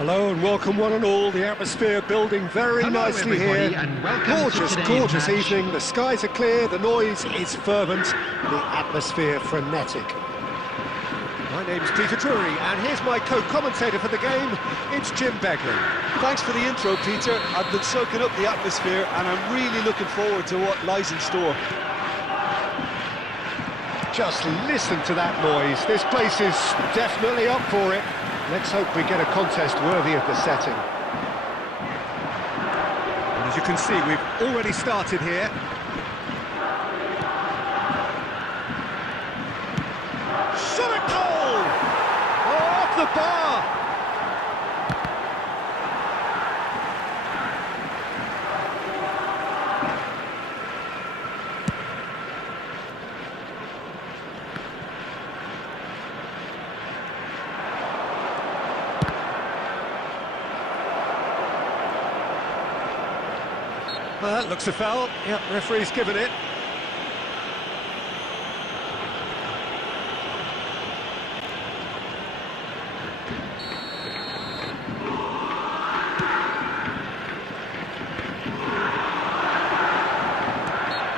Hello and welcome one and all. The atmosphere building very nicely here. Gorgeous evening. The skies are clear, the noise is fervent, the atmosphere frenetic. My name's Peter Drury and here's my co-commentator for the game. It's Jim Begley. Thanks for the intro, Peter. I've been soaking up the atmosphere and I'm really looking forward to what lies in store. Just listen to that noise. This place is definitely up for it. Let's hope we get a contest worthy of the setting. And as you can see, we've already started here. Shot a goal! Oh, off the bar! Well, that looks a foul. Yep, referee's given it.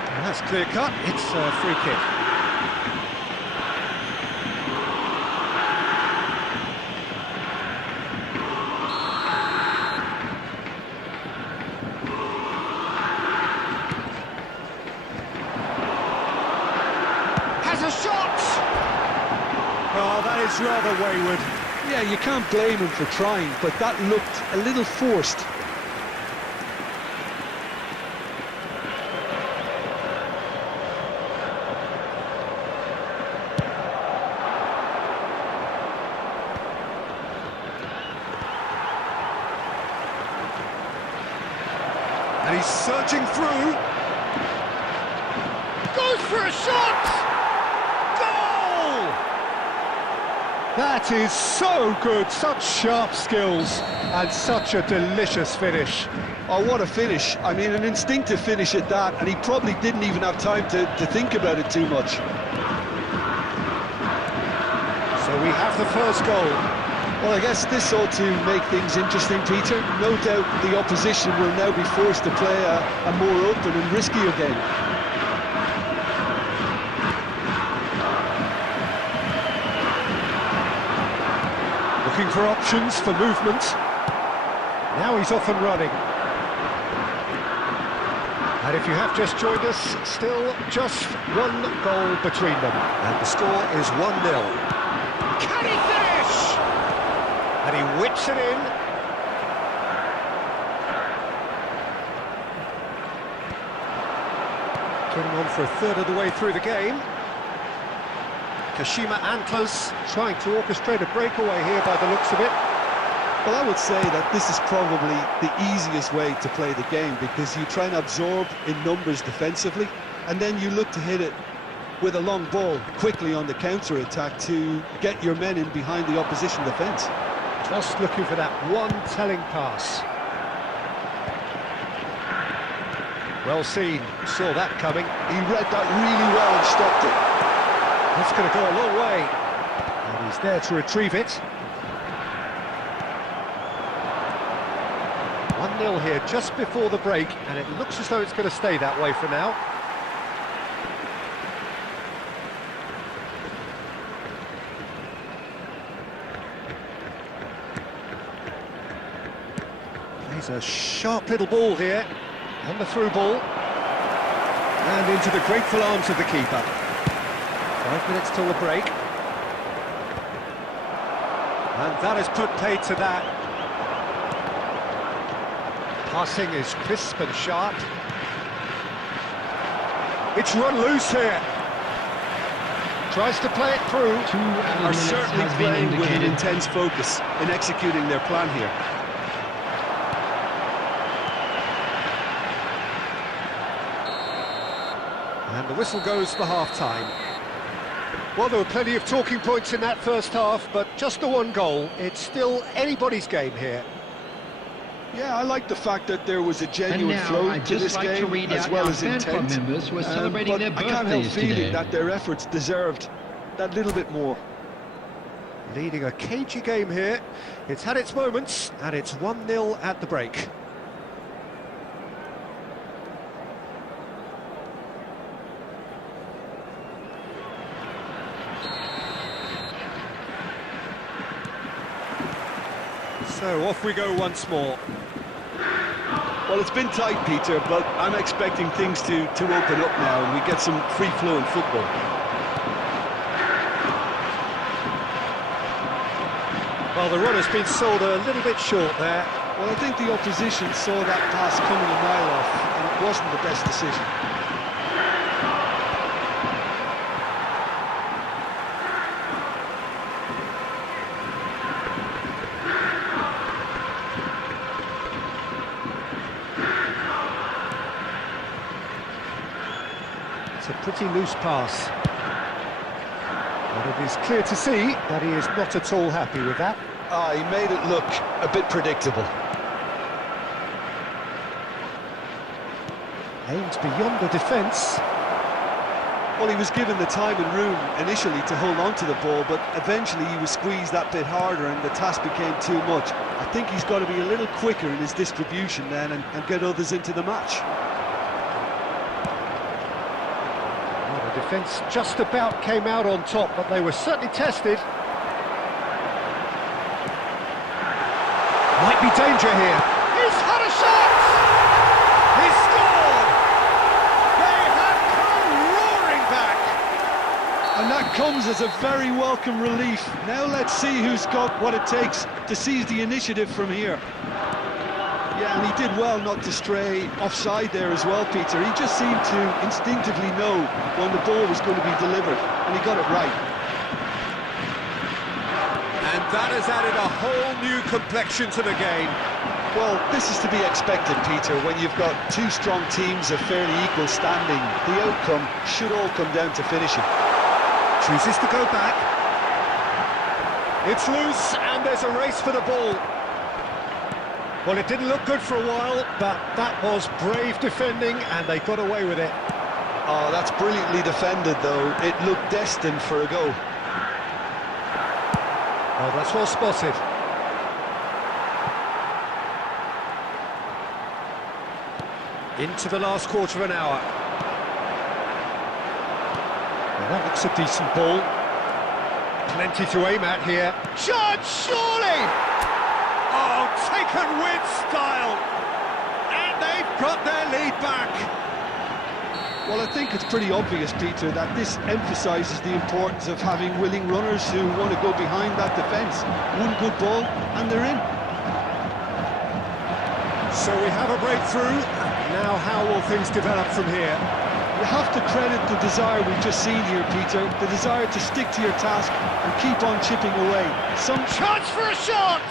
Well, that's clear cut. It's a free kick. A shot! Oh, that is rather wayward. Yeah, you can't blame him for trying, but that looked a little forced. And he's surging through. Goes for a shot! That is so good, such sharp skills and such a delicious finish. Oh, what a finish. I mean, an instinctive finish at that, and he probably didn't even have time to think about it too much. So we have the first goal. Well, I guess this ought to make things interesting, Peter. No doubt the opposition will now be forced to play a more open and riskier game. Looking for options for movement. Now he's off and running. And if you have just joined us, still just one goal between them. And the score is 1-0. Can he finish? And he whips it in. Getting on for a third of the way through the game. Kashima and close, trying to orchestrate a breakaway here by the looks of it. Well, I would say that this is probably the easiest way to play the game because you try and absorb in numbers defensively and then you look to hit it with a long ball quickly on the counter-attack to get your men in behind the opposition defence. Just looking for that one telling pass. Well seen, saw that coming. He read that really well and stopped it. That's going to go a long way. And he's there to retrieve it. 1-0 here just before the break, and it looks as though it's going to stay that way for now. There's a sharp little ball here, and the through ball. And into the grateful arms of the keeper. 5 minutes till the break. And that has put paid to that. Passing is crisp and sharp. It's run loose here. Tries to play it through. Are certainly playing with an intense focus in executing their plan here. And the whistle goes for half-time. Well, there were plenty of talking points in that first half, but just the one goal. It's still anybody's game here. Yeah, I like the fact that there was a genuine flow to this game, as well as intent. But I can't help feeling that their efforts deserved that little bit more. leading a cagey game here. It's had its moments, and it's 1-0 at the break. So off we go once more. Well, it's been tight, Peter, but I'm expecting things to open up now and we get some free-flowing football. Well, the run has been sold a little bit short there. Well, I think the opposition saw that pass coming a mile off, and it wasn't the best decision. It's a pretty loose pass. But it is clear to see that he is not at all happy with that. He made it look a bit predictable. Aimed beyond the defence. Well, he was given the time and room initially to hold on to the ball, but eventually he was squeezed that bit harder and the task became too much. I think he's got to be a little quicker in his distribution then and get others into the match. The defence just about came out on top, but they were certainly tested. Might be danger here. He's had a shot! He's scored! They have come roaring back! And that comes as a very welcome relief. Now let's see who's got what it takes to seize the initiative from here. Yeah, and he did well not to stray offside there as well, Peter. He just seemed to instinctively know when the ball was going to be delivered, and he got it right. And that has added a whole new complexion to the game. Well, this is to be expected, Peter, when you've got two strong teams of fairly equal standing. The outcome should all come down to finishing. Chooses to go back. It's loose, and there's a race for the ball. Well, it didn't look good for a while, but that was brave defending, and they got away with it. Oh, that's brilliantly defended, though. It looked destined for a goal. Oh, that's well spotted. Into the last quarter of an hour. Well, that looks a decent ball. Plenty to aim at here. Shot, surely! Oh, taken with style! And they've got their lead back! Well, I think it's pretty obvious, Peter, that this emphasises the importance of having willing runners who want to go behind that defence. One good ball, and they're in. So we have a breakthrough. Now how will things develop from here? You have to credit the desire we've just seen here, Peter. The desire to stick to your task and keep on chipping away. Some chance for a shot!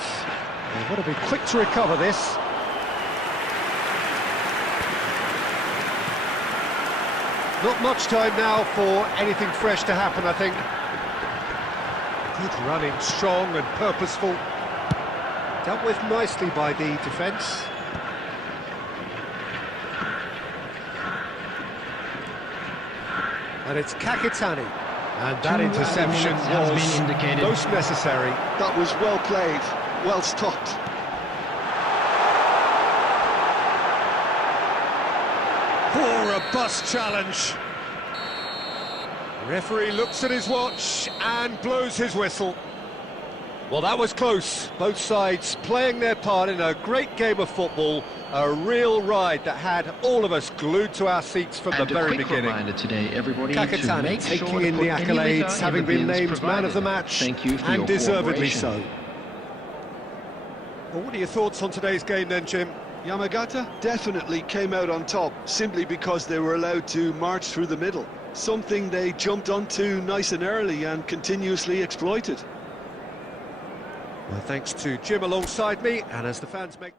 They've got to be quick to recover this. Not much time now for anything fresh to happen, I think. Good running, strong and purposeful. Dealt with nicely by the defence. And it's Kakitani. And that interception was most necessary. That was well played, well stopped. Poor robust challenge. The referee looks at his watch and blows his whistle. Well, that was close. Both sides playing their part in a great game of football. A real ride that had all of us glued to our seats from the very beginning. Reminder today, everybody, Kakitani taking in the accolades, having been named man of the match, Thank you for and your deservedly cooperation. so. Well, what are your thoughts on today's game then, Jim? Yamagata definitely came out on top simply because they were allowed to march through the middle. Something they jumped onto nice and early and continuously exploited. Well, thanks to Jim alongside me, and as the fans make...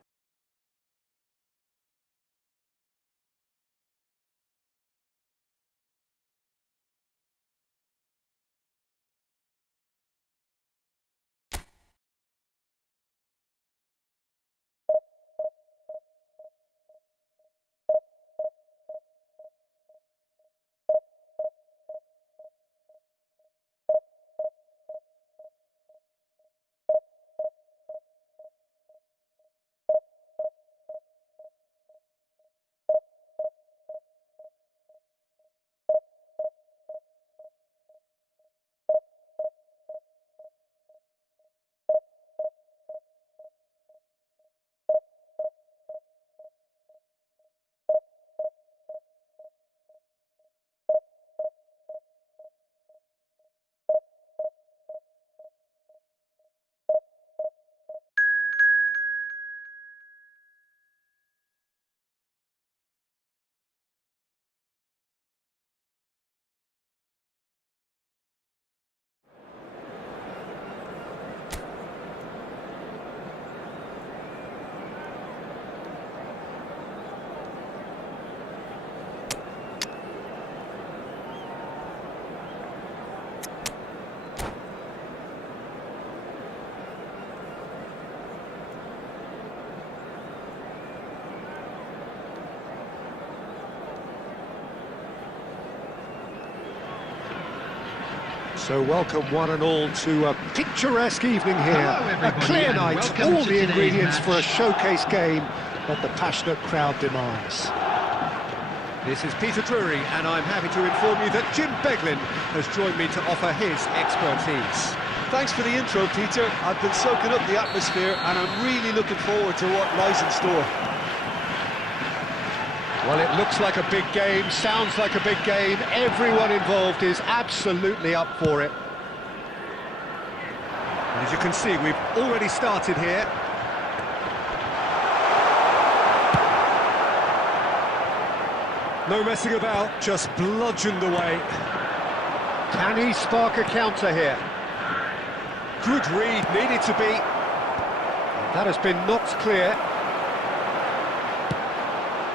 So welcome one and all to a picturesque evening here. A clear night, all the ingredients for a showcase game that the passionate crowd demands. This is Peter Drury, and I'm happy to inform you that Jim Beglin has joined me to offer his expertise. Thanks for the intro, Peter. I've been soaking up the atmosphere, and I'm really looking forward to what lies in store. Well, it looks like a big game, sounds like a big game. Everyone involved is absolutely up for it. And as you can see, we've already started here. No messing about, just bludgeoned away. Can he spark a counter here? Good read, needed to be. That has been knocked clear.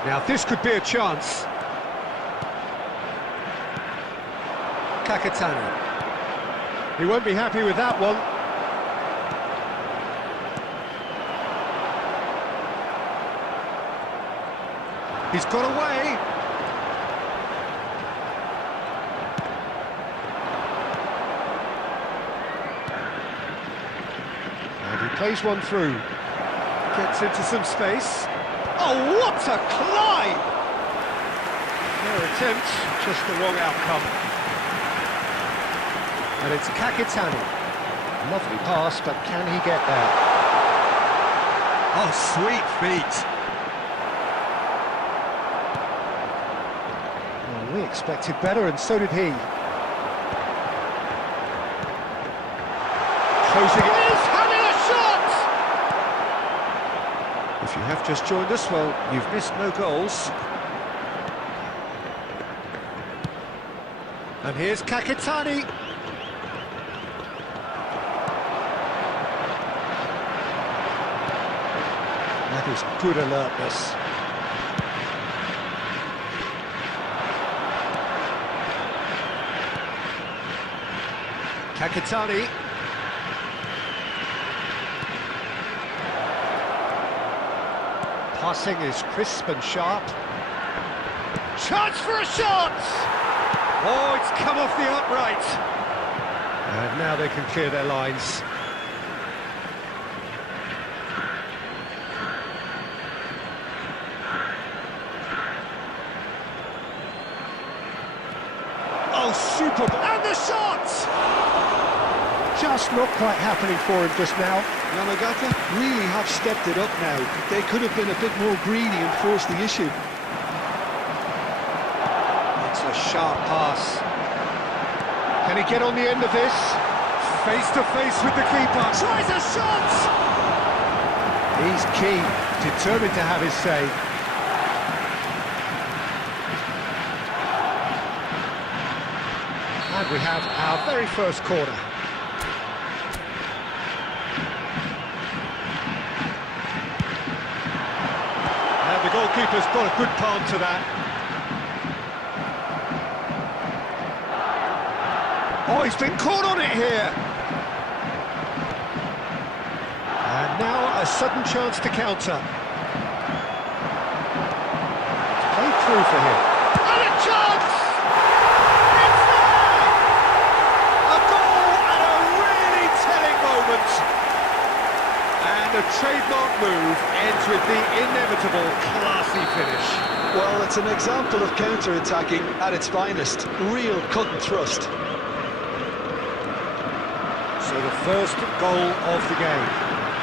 Now this could be a chance. Kakatani. He won't be happy with that one. He's got away. And he plays one through. Gets into some space. Oh, what a climb! Their attempt, just the wrong outcome. And it's Kakatani. Lovely pass, but can he get there? Oh, sweet feet. Well, we expected better, and so did he. Closing it. He's having a shot! If you have just joined us, well, you've missed no goals. And here's Kakatani. That is good alertness. Kakatani. Passing is crisp and sharp. Chance for a shot! Oh, it's come off the upright. And now they can clear their lines. Oh, superb. And the shot! Just not quite happening for him just now. Yamagata really have stepped it up now. They could have been a bit more greedy and forced the issue. It's a sharp pass. Can he get on the end of this? Face to face with the keeper. Tries a shot! He's keen, determined to have his say. And we have our very first corner. And the goalkeeper's got a good palm to that. Oh, he's been caught on it here. And now a sudden chance to counter. It's played through for him. And a chance! It's there! A goal at a really telling moment. And a trademark move ends with the inevitable classy finish. Well, it's an example of counter-attacking at its finest. Real cut and thrust. So the first goal of the game.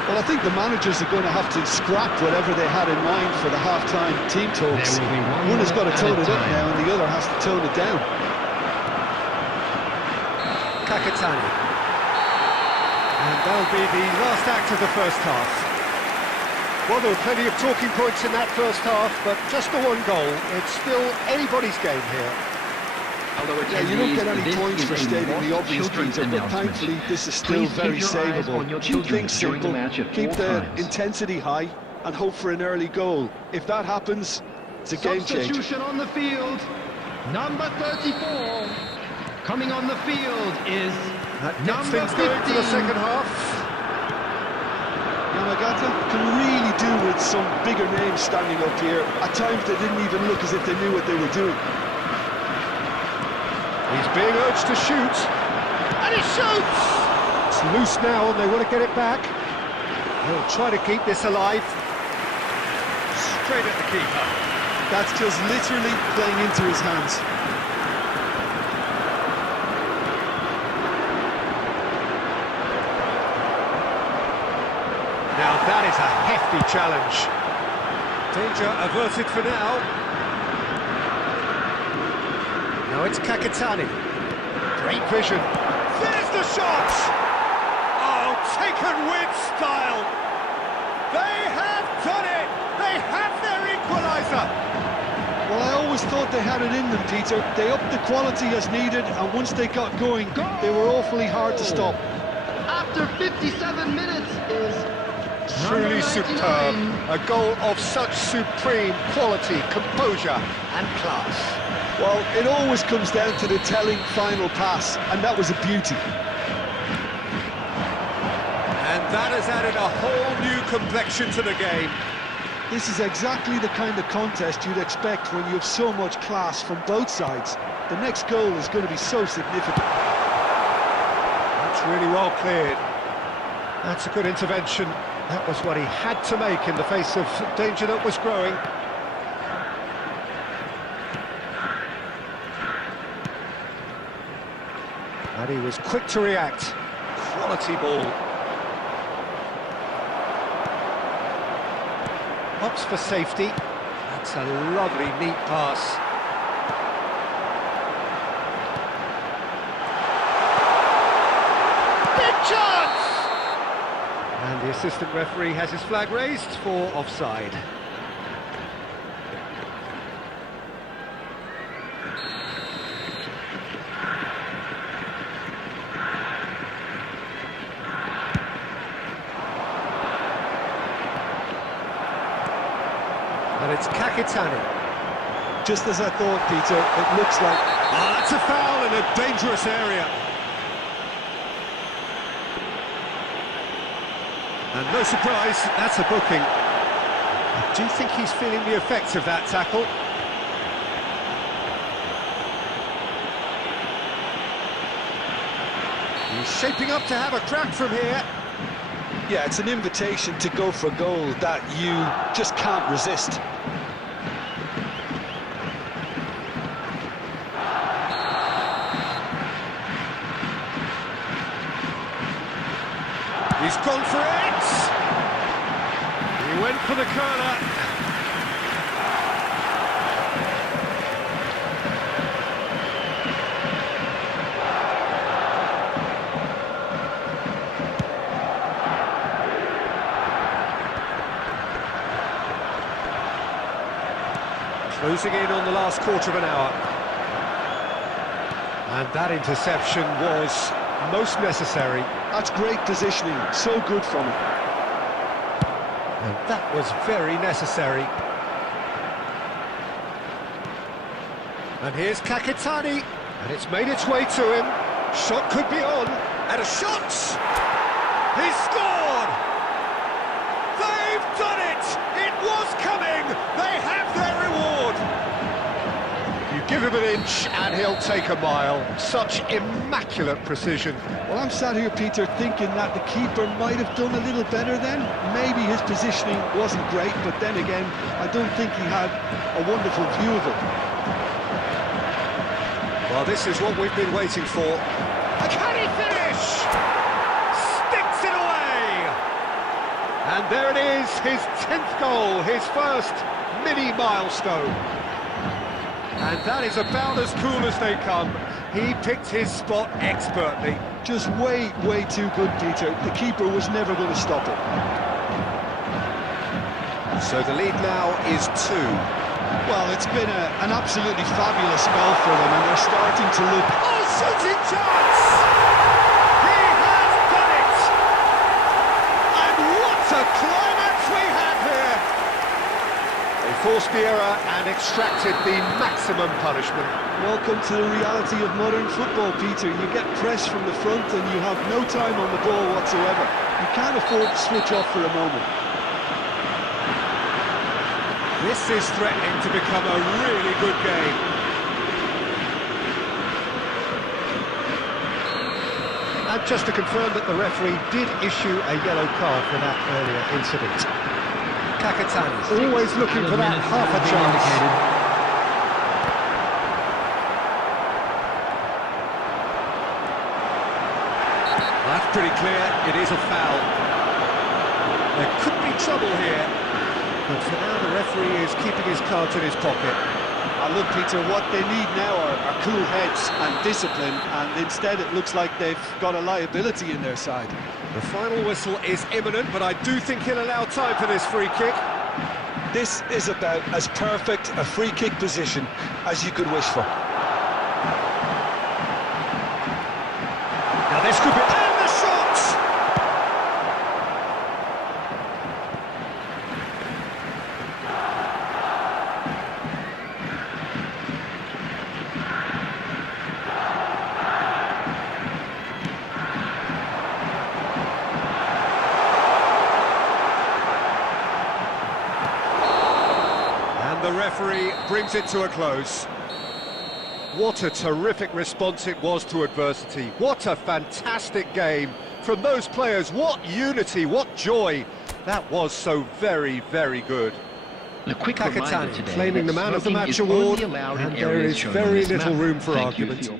Well, I think the managers are going to have to scrap whatever they had in mind for the half-time team talks. One has got to tone it up now, and the other has to tone it down. Kakatani. And that'll be the last act of the first half. Well, there were plenty of talking points in that first half, but just the one goal. It's still anybody's game here. Yeah, you don't get any points for stating the obvious, Peter, but thankfully this is still very savable. Keep things simple, keep the intensity high, and hope for an early goal. If that happens, it's a game changer. Substitution on the field, number 34. Coming on the field is That gets number things going for the 15. second half. Yamagata can really do with some bigger names standing up here. At times they didn't even look as if they knew what they were doing. He's being urged to shoot. And he shoots! It's loose now and they want to get it back. They'll try to keep this alive. Straight at the keeper. That's just literally playing into his hands. Now that is a hefty challenge. Danger averted for now. Now it's Kakatani. Great vision. There's the shot! Oh, taken with style. They have done it! They have their equaliser! Well, I always thought they had it in them, Peter. They upped the quality as needed, and once they got going, they were awfully hard to stop. After 57 minutes is Truly number superb. 99. A goal of such supreme quality, composure and class. Well, it always comes down to the telling final pass, and that was a beauty. And that has added a whole new complexion to the game. This is exactly the kind of contest you'd expect when you have so much class from both sides. The next goal is going to be so significant. That's really well cleared. That's a good intervention. That was what he had to make in the face of danger that was growing. And he was quick to react. Quality ball. Opts for safety. That's a lovely, neat pass. Big chance! And the assistant referee has his flag raised for offside. And it's Kakitani. Just as I thought, Peter, it looks like... Ah, that's a foul in a dangerous area. And no surprise, that's a booking. I do think he's feeling the effects of that tackle. He's shaping up to have a crack from here. Yeah, it's an invitation to go for a goal that you just can't resist. He's gone for it! He went for the corner. Closing in on the last quarter of an hour. And that interception was most necessary. That's great positioning, so good from him. And that was very necessary. And here's Kakitani, and it's made its way to him. Shot could be on, and a shot! He's scored! They've done it! It was coming! They have their reward! You give him an inch, and he'll take a mile. Such immaculate precision. Well, I'm sat here, Peter, thinking that the keeper might have done a little better then. Maybe his positioning wasn't great, but then again, I don't think he had a wonderful view of it. Well, this is what we've been waiting for. Can he finish? Sticks it away! And there it is, his 10th goal, his first mini milestone. And that is about as cool as they come. He picked his spot expertly. Just way, way too good, Peter. The keeper was never going to stop it. So the lead now is 2. Well, it's been an absolutely fabulous spell for them, and they're starting to look... Oh, shooting chance! He has done it! And what a climax we have here! They forced the error and extracted the maximum punishment. Welcome to the reality of modern football, Peter. You get pressed from the front and you have no time on the ball whatsoever. You can't afford to switch off for a moment. This is threatening to become a really good game. Just to confirm that the referee did issue a yellow card for that earlier incident. Kakatani, always looking for that half a chance. That's pretty clear, it is a foul. There could be trouble here. But for now, the referee is keeping his cards in his pocket. Look, Peter, what they need now are cool heads and discipline, and instead it looks like they've got a liability in their side. The final whistle is imminent, but I do think he'll allow time for this free kick. This is about as perfect a free kick position as you could wish for. Now this could be... And the shot! The referee brings it to a close. What a terrific response it was to adversity. What a fantastic game from those players. What unity, what joy. That was so very, very good. A quick reminder today, claiming the man of the match award, and there is very little room for argument.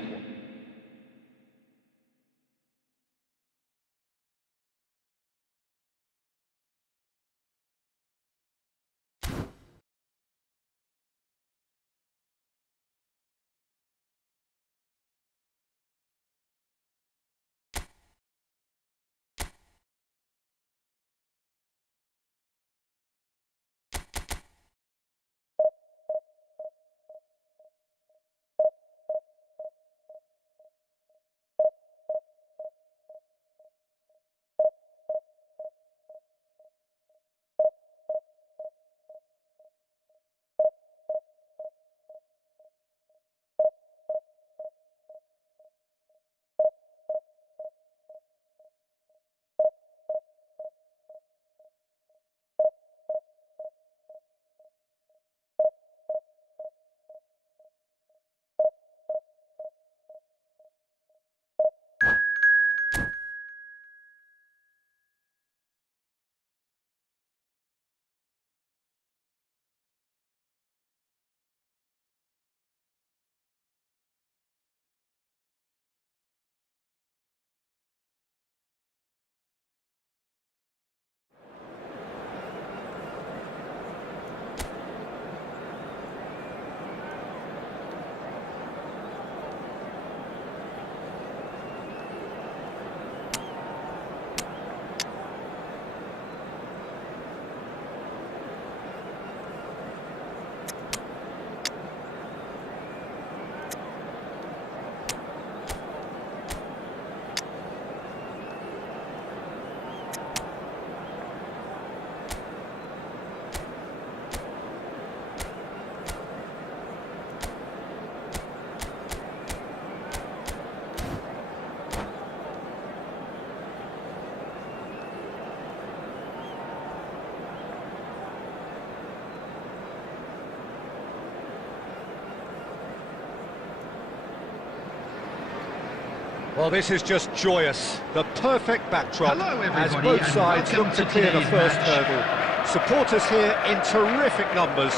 Well, this is just joyous. The perfect backdrop as everybody, both sides look to clear the first hurdle. Supporters here in terrific numbers,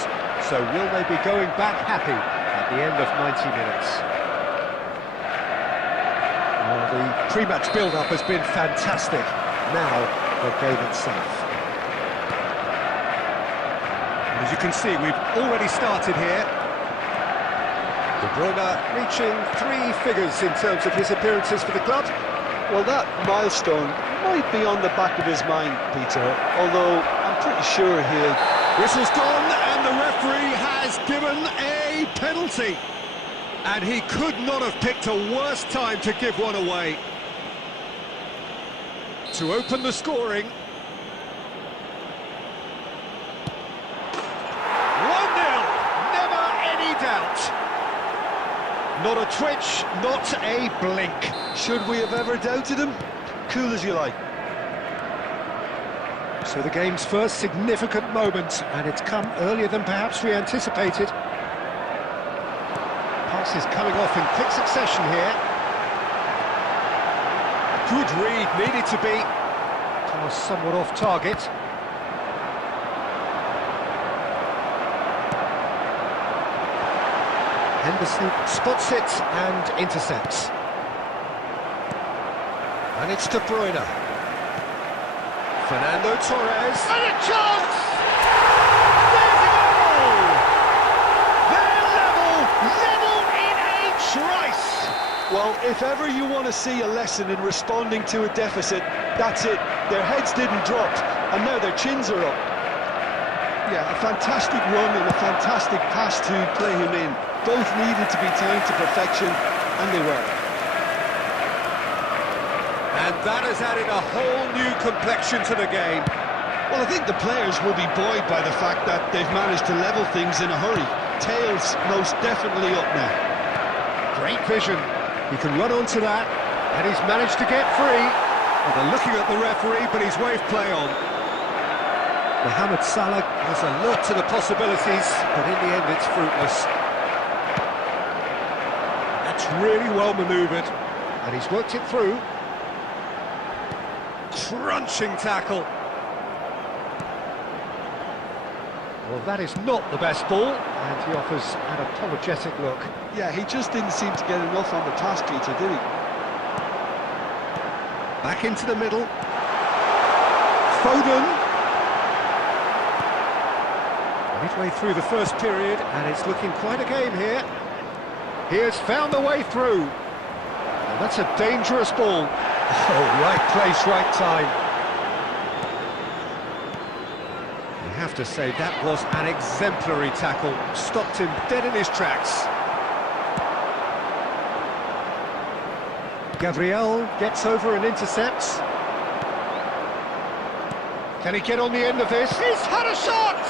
so will they be going back happy at the end of 90 minutes? Well, the pre-match build-up has been fantastic. Now, the game itself. As you can see, we've already started here. De Bruyne reaching 3 figures in terms of his appearances for the club. Well, that milestone might be on the back of his mind, Peter, although I'm pretty sure he'll... Whistle's gone, and the referee has given a penalty. And he could not have picked a worse time to give one away. To open the scoring. 1-0, never any doubt. Not a twitch, not a blink. Should we have ever doubted him? Cool as you like. So the game's first significant moment, and it's come earlier than perhaps we anticipated. Passes coming off in quick succession here. Good read, needed to be. Was somewhat off target. Henderson spots it and intercepts. And it's De Bruyne. Fernando Torres. And a chance! There's a goal! They're level in a trice! Well, if ever you want to see a lesson in responding to a deficit, that's it. Their heads didn't drop, and now their chins are up. Yeah, a fantastic run and a fantastic pass to play him in. Both needed to be timed to perfection, and they were. And that has added a whole new complexion to the game. Well, I think the players will be buoyed by the fact that they've managed to level things in a hurry. Tails most definitely up now. Great vision. He can run onto that, and he's managed to get free. Well, they're looking at the referee, but he's waved play on. Mohamed Salah has alert to the possibilities, but in the end it's fruitless. That's really well manoeuvred, and he's worked it through. Crunching tackle. Well, that is not the best ball, and he offers an apologetic look. Yeah, he just didn't seem to get enough on the pass, Peter, did he? Back into the middle. Foden. Midway through the first period, and it's looking quite a game here. He has found the way through. And that's a dangerous ball. Oh, right place, right time. You have to say that was an exemplary tackle. Stopped him dead in his tracks. Gabriel gets over and intercepts. Can he get on the end of this? He's had a shot!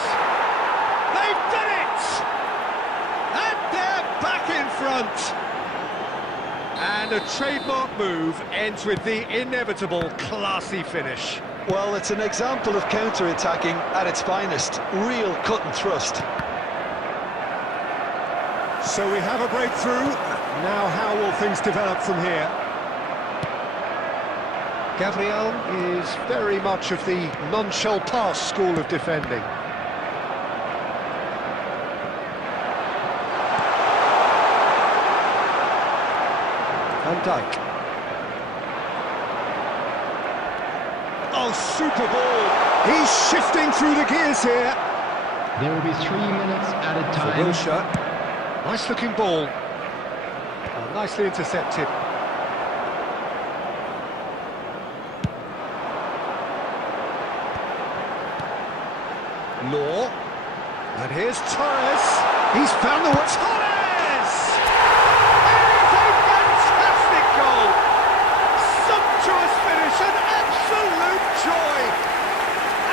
They've done it! And they're back in front! And a trademark move ends with the inevitable classy finish. Well, it's an example of counter-attacking at its finest. Real cut and thrust. So we have a breakthrough. Now how will things develop from here? Gabriel is very much of the non-shell pass school of defending. Van Dijk. Oh, super ball! He's shifting through the gears here. There will be 3 minutes added For time. Wilshere. Nice looking ball. Oh, nicely intercepted. Law. And here's Torres. He's found the way. Torres! It is a fantastic goal! Sumptuous finish, an absolute joy!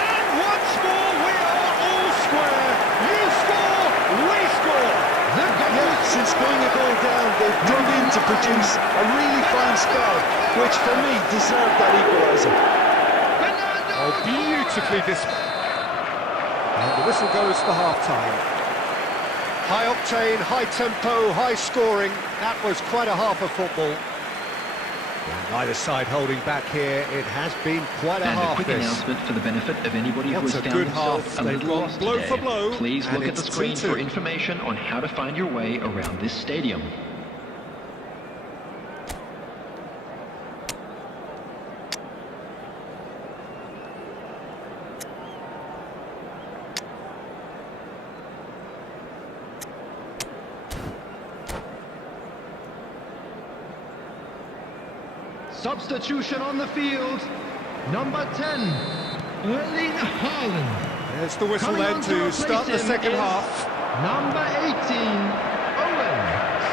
And once more we are all square. You score, we score! Yeah, since going a goal down, they've dug in to produce a really fine spell, which for me deserved that equaliser. Oh, beautifully displayed. And the whistle goes for half-time. High octane, high tempo, high scoring. That was quite a half of football. And either side holding back here. It has been quite a And half. a quick announcement for the benefit of anybody who What's has a found good themselves half? a They've little gone lost blow today. for blow, Please and look at the it's screen 2-2. for information on how to find your way around this stadium. Substitution on the field. Number 10, Erling Haaland. There's the whistle Coming then on to replace start the him second is half. Number 18, Owen.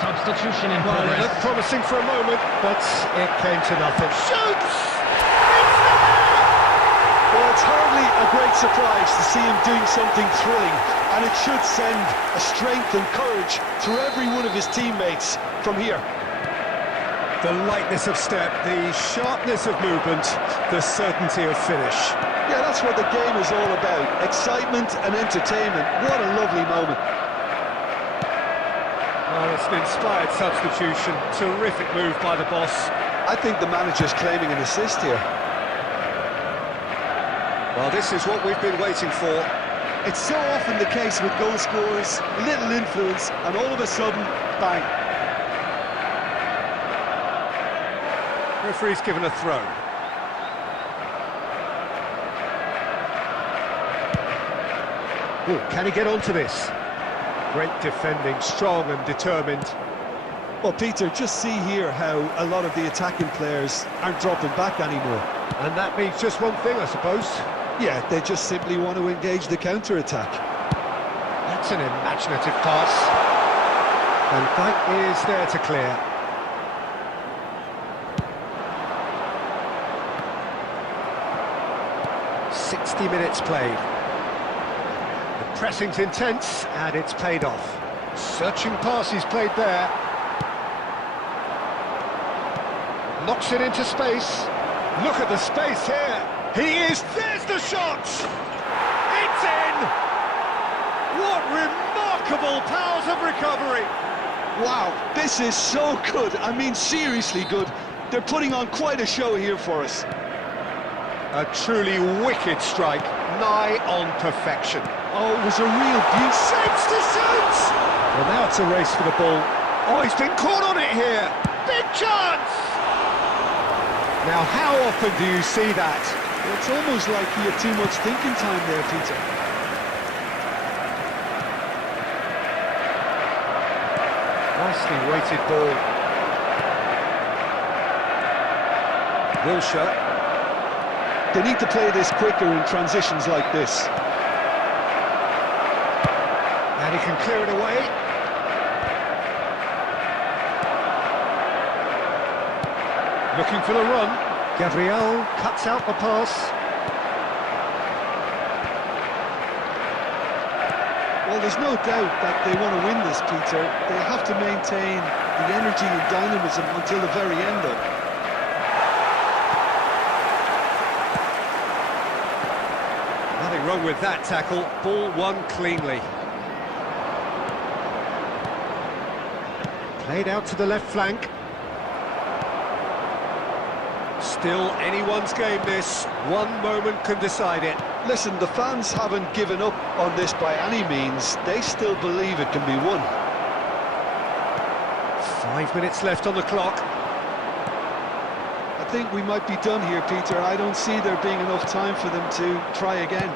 Substitution in Well, it progress. looked promising for a moment, but it came to nothing. Shoots! Well, it's hardly a great surprise to see him doing something thrilling, and it should send a strength and courage through every one of his teammates from here. The lightness of step, the sharpness of movement, the certainty of finish. Yeah, that's what the game is all about. Excitement and entertainment. What a lovely moment. Well, it's an inspired substitution. Terrific move by the boss. I think the manager's claiming an assist here. Well, this is what we've been waiting for. It's so often the case with goal scorers, little influence, and all of a sudden, bang. Referee's given a throw. Oh, can he get onto this? Great defending, strong and determined. Well, Peter, just see here how a lot of the attacking players aren't dropping back anymore. And that means just one thing, I suppose. Yeah, they just simply want to engage the counter-attack. That's an imaginative pass. And that is there to clear. Minutes played. The pressing's intense and it's paid off. Searching pass he's played there. Knocks it into space. Look at the space here. There's the shot! It's in! What remarkable powers of recovery! Wow, this is so good. I mean, seriously good. They're putting on quite a show here for us. A truly wicked strike, nigh on perfection. Oh, it was a real beauty. Shapes to shoot! Well, now it's a race for the ball. Oh, he's been caught on it here. Big chance! Now, how often do you see that? Well, it's almost like he had too much thinking time there, Peter. Nicely weighted ball. Wilshere. They need to play this quicker in transitions like this. And he can clear it away. Looking for the run. Gabriel cuts out the pass. Well, there's no doubt that they want to win this, Peter. They have to maintain the energy and dynamism until the very end, though. Nothing wrong with that tackle. Ball won cleanly. Played out to the left flank. Still anyone's game this. One moment can decide it. Listen, the fans haven't given up on this by any means. They still believe it can be won. 5 minutes left on the clock. I think we might be done here, Peter. I don't see there being enough time for them to try again.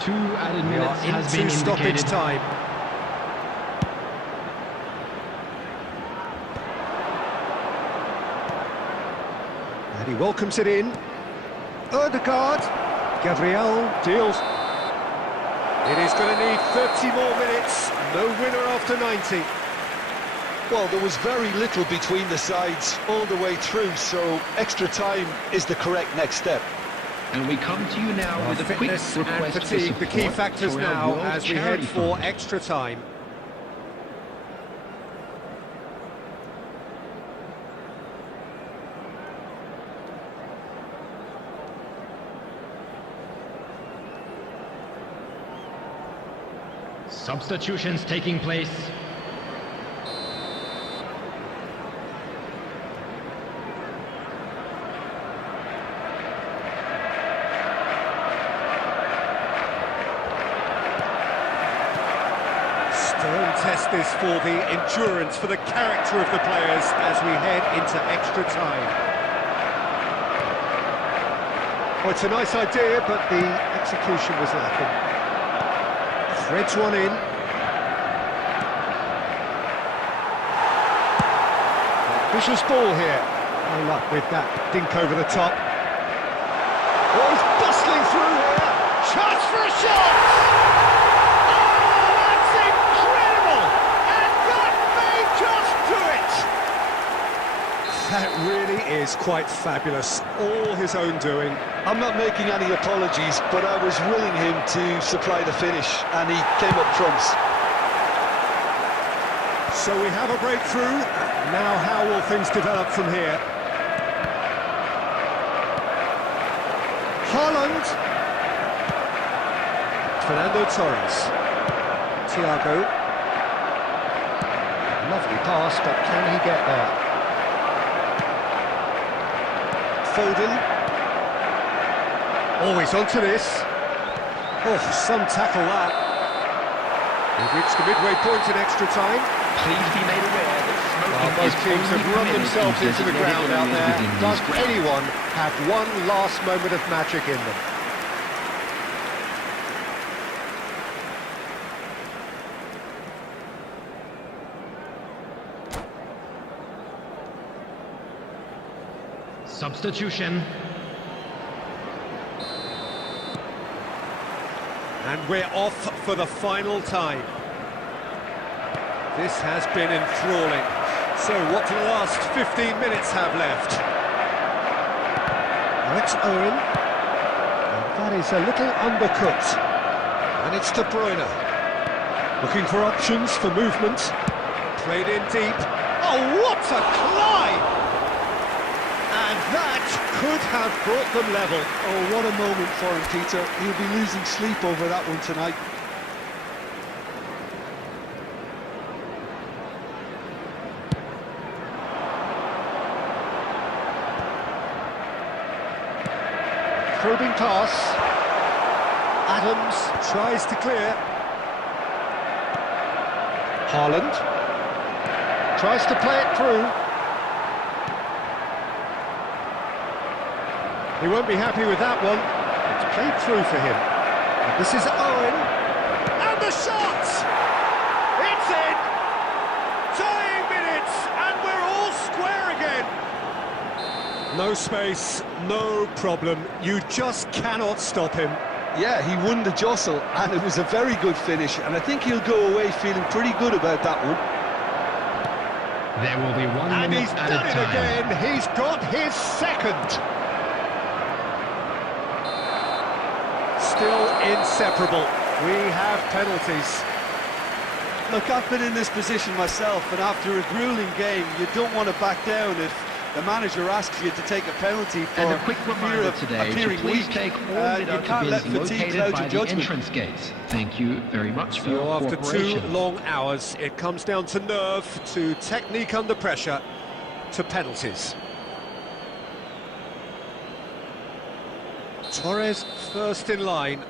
Two added We are minutes has been into stoppage indicated. time. And he welcomes it in. Ødegaard. Gabriel deals. It is going to need 30 more minutes. No winner after 90. Well, there was very little between the sides all the way through, so extra time is the correct next step. And we come to you now with a quick Fitness and request for fatigue, the key support factors for our now World as we Charity head for Fund. extra time. Substitutions taking place. Stern test this for the endurance, for the character of the players as we head into extra time. Well, it's a nice idea, but the execution was lacking. Threads one in. Vicious ball here. No luck with that dink over the top. Oh, he's bustling through here. Chance for a shot! Oh, that's incredible! And that may just do it! That really is quite fabulous. All his own doing. I'm not making any apologies, but I was willing him to supply the finish, and he came up trumps. So we have a breakthrough. Now how will things develop from here? Haaland. Fernando Torres. Thiago. Lovely pass, but can he get there? Foden. Always onto this. Oh, some tackle that. We've reached the midway point in extra time. Please be made aware that smoking Both is teams only have run permitted themselves in into the ground designated out areas there. within Does these grounds. anyone have one last moment of magic in them? Substitution. And we're off for the final time. This has been enthralling. So what do the last 15 minutes have left? Now it's Owen. And that is a little undercooked. And it's De Bruyne. Looking for options for movement. Played in deep. Oh, what a climb! And that could have brought them level. Oh, what a moment for him, Peter. He'll be losing sleep over that one tonight. Probing pass. Adams tries to clear. Haaland tries to play it through. He won't be happy with that one. It's played through for him. And this is Owen. And the shot! It's in! Tying minutes, and we're all square again. No space, no problem. You just cannot stop him. Yeah, he won the jostle, and it was a very good finish, and I think he'll go away feeling pretty good about that one. There will be 1 And minute he's added done it time. again. He's got his second. Still inseparable. We have penalties. Look, I've been in this position myself, and after a grueling game, you don't want to back down if the manager asks you to take a penalty for And a quick fear reminder of today to appearing please weak. take all You bidder can't let bins fatigue located cloud by your the judgment. entrance gates. Thank you very much for So your after cooperation. 2 long hours, it comes down to nerve, to technique under pressure, to penalties. Torres first in line.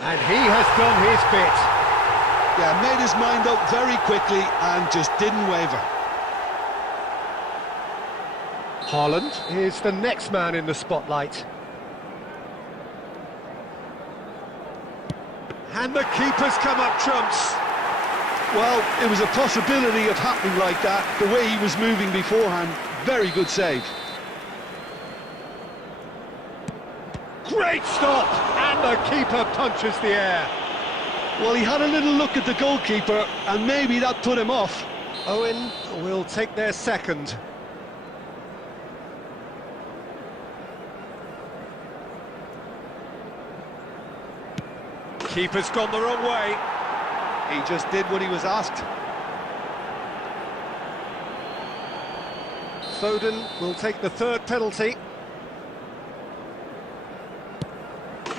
And he has done his bit. Yeah, made his mind up very quickly and just didn't waver. Haaland is the next man in the spotlight. And the keeper's come up trumps. Well, it was a possibility of happening like that, the way he was moving beforehand. Very good save. Great stop! And the keeper punches the air. Well, he had a little look at the goalkeeper, and maybe that put him off. Owen will take their second. Keeper's gone the wrong way. He just did what he was asked. Foden will take the third penalty.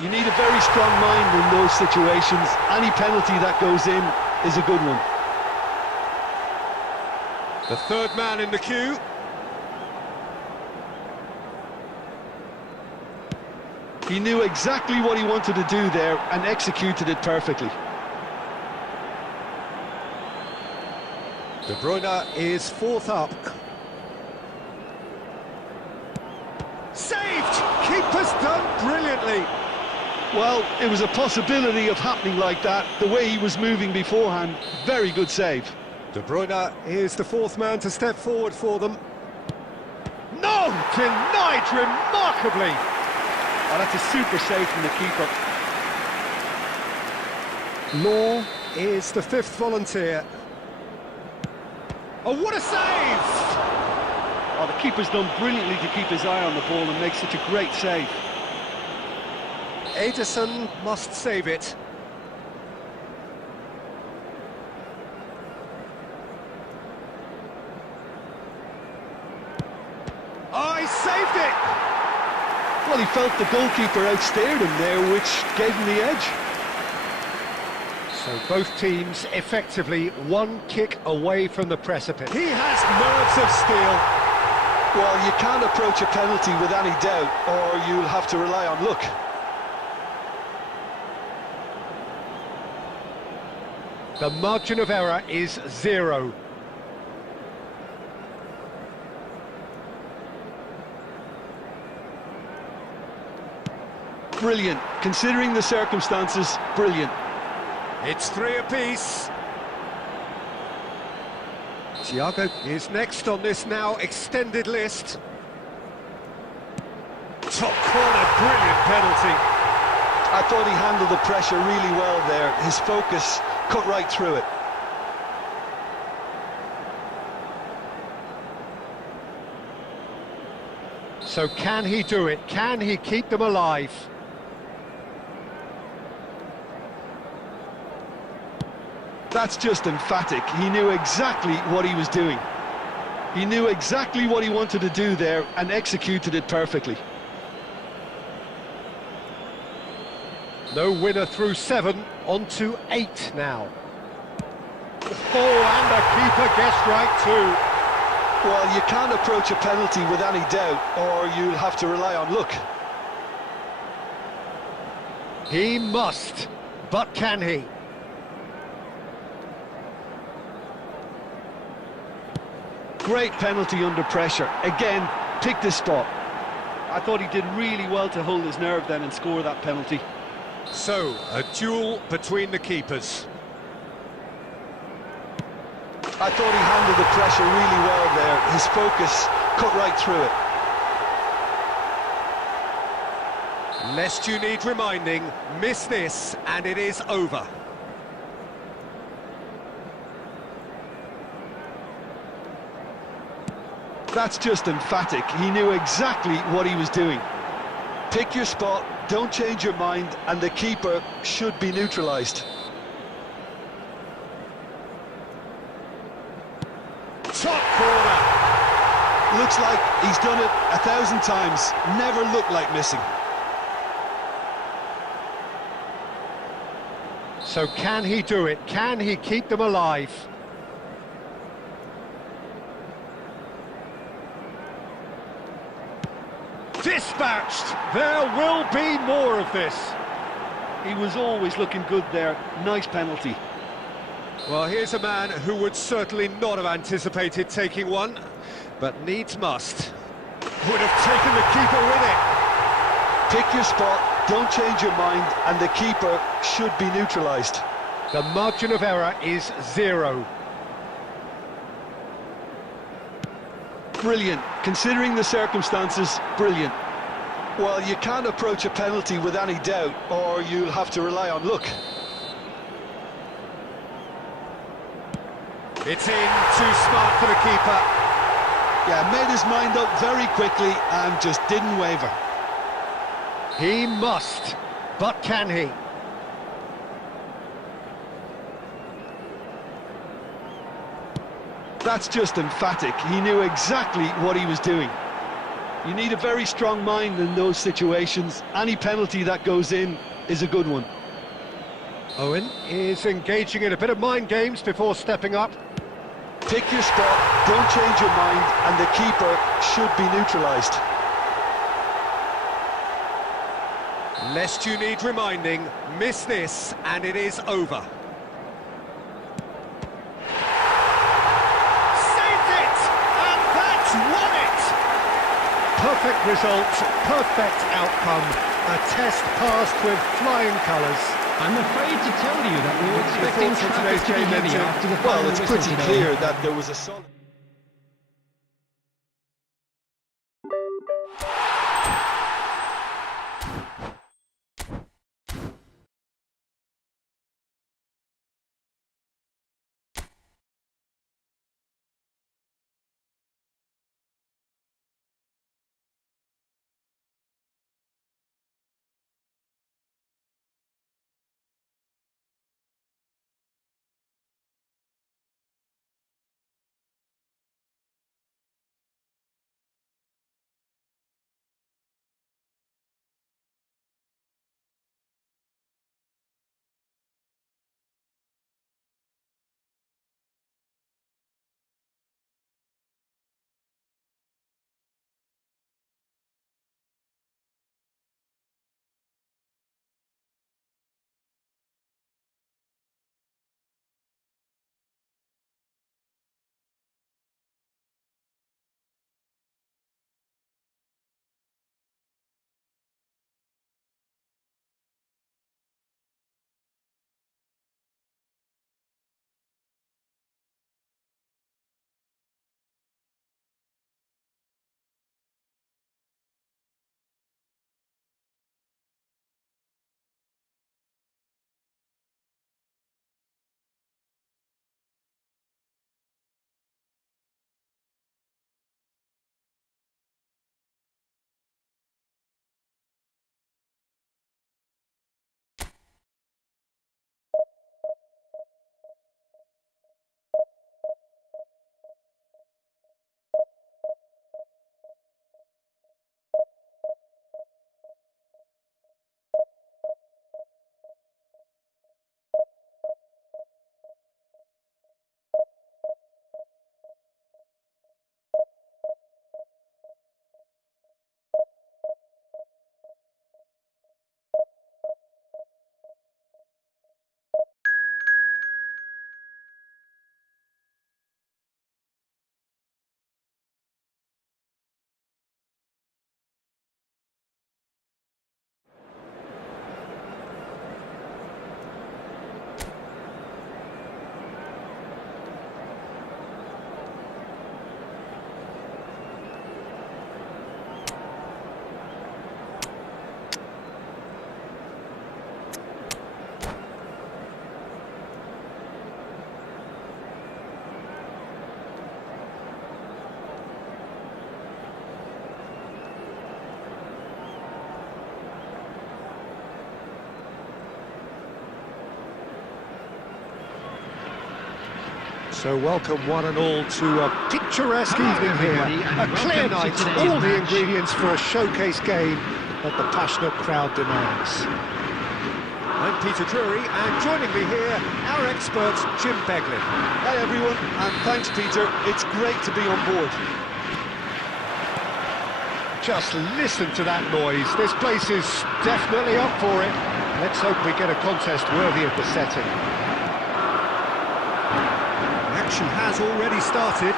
You need a very strong mind in those situations. Any penalty that goes in is a good one. The third man in the queue. He knew exactly what he wanted to do there and executed it perfectly. De Bruyne is fourth up. Saved! Keeper's done brilliantly. Well, it was a possibility of happening like that, the way he was moving beforehand. Very good save. De Bruyne is the fourth man to step forward for them. No! Denied remarkably. Oh, that's a super save from the keeper. Law is the fifth volunteer. Oh, what a save! Oh, the keeper's done brilliantly to keep his eye on the ball and make such a great save. Ederson must save it. Oh, he felt the goalkeeper outstared him there, which gave him the edge. So both teams effectively one kick away from the precipice. He has nerves of steel. Well, you can't approach a penalty with any doubt, or you'll have to rely on luck. The margin of error is 0. Brilliant. Considering the circumstances, brilliant. It's 3 apiece. Thiago is next on this now extended list. Top corner, brilliant penalty. I thought he handled the pressure really well there. His focus cut right through it. So can he do it? Can he keep them alive? That's just emphatic. He knew exactly what he was doing. He knew exactly what he wanted to do there and executed it perfectly. No winner through 7, on to 8 now. Oh, and the keeper guessed right too. Well, you can't approach a penalty with any doubt, or you'll have to rely on luck. He must, but can he? Great penalty under pressure. Again, picked his spot. I thought he did really well to hold his nerve then and score that penalty. So, a duel between the keepers. I thought he handled the pressure really well there. His focus cut right through it. Lest you need reminding, miss this and it is over. That's just emphatic. He knew exactly what he was doing. Pick your spot, don't change your mind, and the keeper should be neutralised. Top corner. Looks like he's done it 1,000 times. Never looked like missing. So can he do it? Can he keep them alive? Dispatched! There will be more of this. He was always looking good there. Nice penalty. Well, here's a man who would certainly not have anticipated taking one, but needs must. Would have taken the keeper with it. Pick your spot, don't change your mind, and the keeper should be neutralised. The margin of error is 0. Brilliant. Considering the circumstances, brilliant. Well, you can't approach a penalty with any doubt, or you'll have to rely on luck. It's in, too smart for the keeper. Yeah, made his mind up very quickly and just didn't waver. He must, but can he? That's just emphatic. He knew exactly what he was doing. You need a very strong mind in those situations. Any penalty that goes in is a good one. Owen is engaging in a bit of mind games before stepping up. Pick your spot, don't change your mind, and the keeper should be neutralised. Lest you need reminding, miss this and it is over. Saved it! And that's won it! Perfect result, perfect outcome. A test passed with flying colours. I'm afraid to tell you that we were expecting thoughts on traffic today's to be game, heavy then, Tim? after the Well, final it's whistle pretty today. clear that there was a solid... So welcome one and all to a picturesque evening here. A clear night, all the ingredients for a showcase game that the passionate crowd demands. I'm Peter Drury, and joining me here, our expert, Jim Beglin. Hi everyone, and thanks Peter, it's great to be on board. Just listen to that noise, this place is definitely up for it. Let's hope we get a contest worthy of the setting. Action has already started.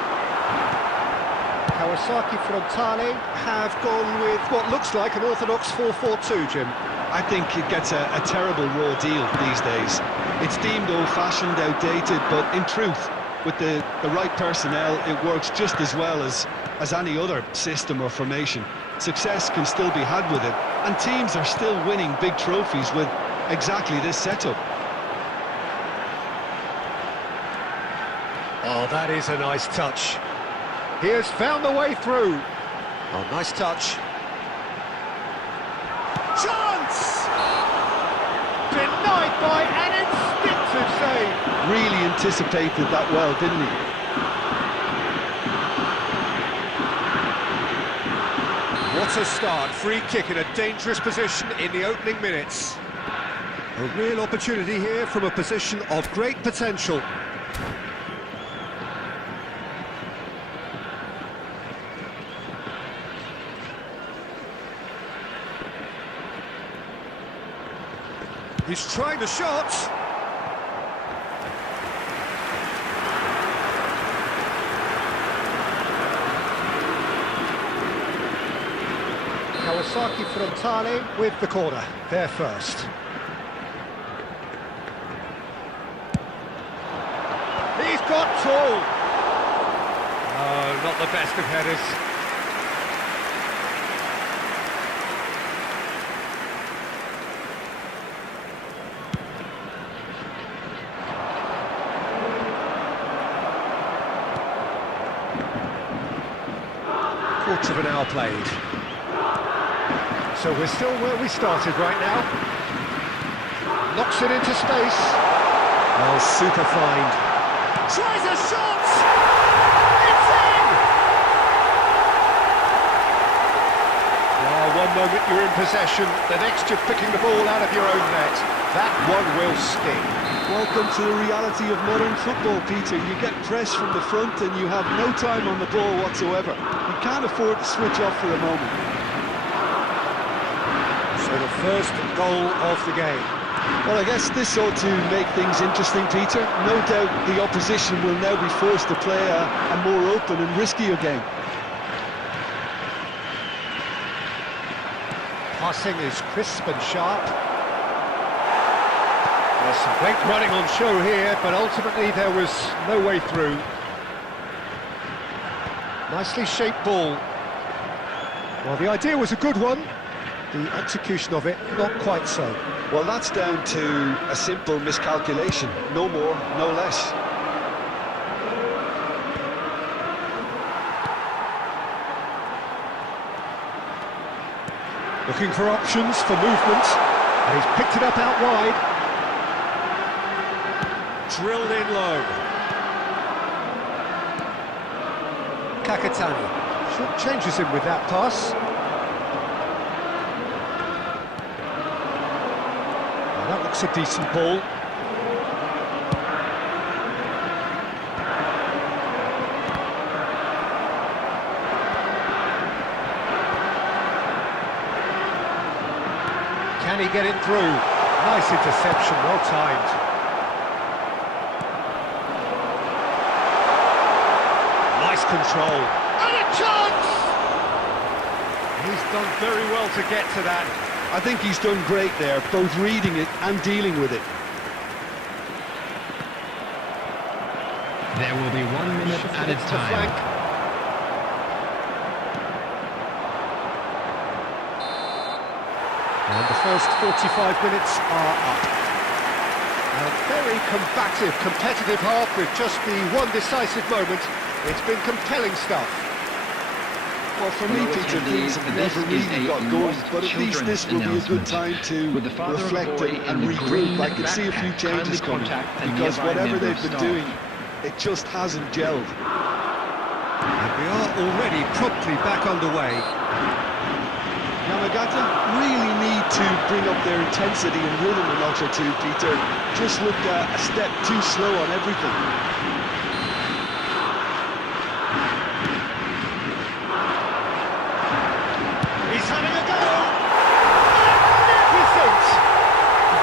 Kawasaki Frontale have gone with what looks like an orthodox 4-4-2, Jim. I think it gets a terrible raw deal these days. It's deemed old-fashioned, outdated, but in truth, with the right personnel, it works just as well as any other system or formation. Success can still be had with it, and teams are still winning big trophies with exactly this setup. Oh, that is a nice touch. He has found the way through. Oh, nice touch. Chance! Denied by an instinctive save. Really anticipated that well, didn't he? What a start, free kick in a dangerous position in the opening minutes. A real opportunity here from a position of great potential. He's trying the shot. Kawasaki Frontale with the corner, there first. He's got tall. Oh, not the best of headers. Quarter of an hour played. So we're still where we started right now. Knocks it into space. Oh, super find. Tries a shot! It's in! Oh, one moment you're in possession, the next you're picking the ball out of your own net. That one will sting. Welcome to the reality of modern football, Peter. You get pressed from the front and you have no time on the ball whatsoever. You can't afford to switch off for a moment. So the first goal of the game. Well, I guess this ought to make things interesting, Peter. No doubt the opposition will now be forced to play a more open and riskier game. Passing is crisp and sharp. There's some great running on show here, but ultimately there was no way through. Nicely shaped ball. Well, the idea was a good one. The execution of it, not quite so. Well, that's down to a simple miscalculation. No more, no less. Looking for options for movement, and he's picked it up out wide. Drilled in low. Kakatani short changes him with that pass. Well, that looks a decent ball. Can he get it through? Nice interception, well timed. Nice control. And a chance! He's done very well to get to that. I think he's done great there, both reading it and dealing with it. There will be 1 minute added time. And the first 45 minutes are up. A very combative, competitive half with just the one decisive moment. It's been compelling stuff. Well, for me, Peter, things have never really got going, but at least this will be a good time to reflect and regroup. I can see a few changes coming, because whatever they've been doing It just hasn't gelled. And we are already promptly back underway. Yamagata really need to bring up their intensity and rhythm a notch or two, Peter. Just look a step too slow on everything. He's having a go! Magnificent!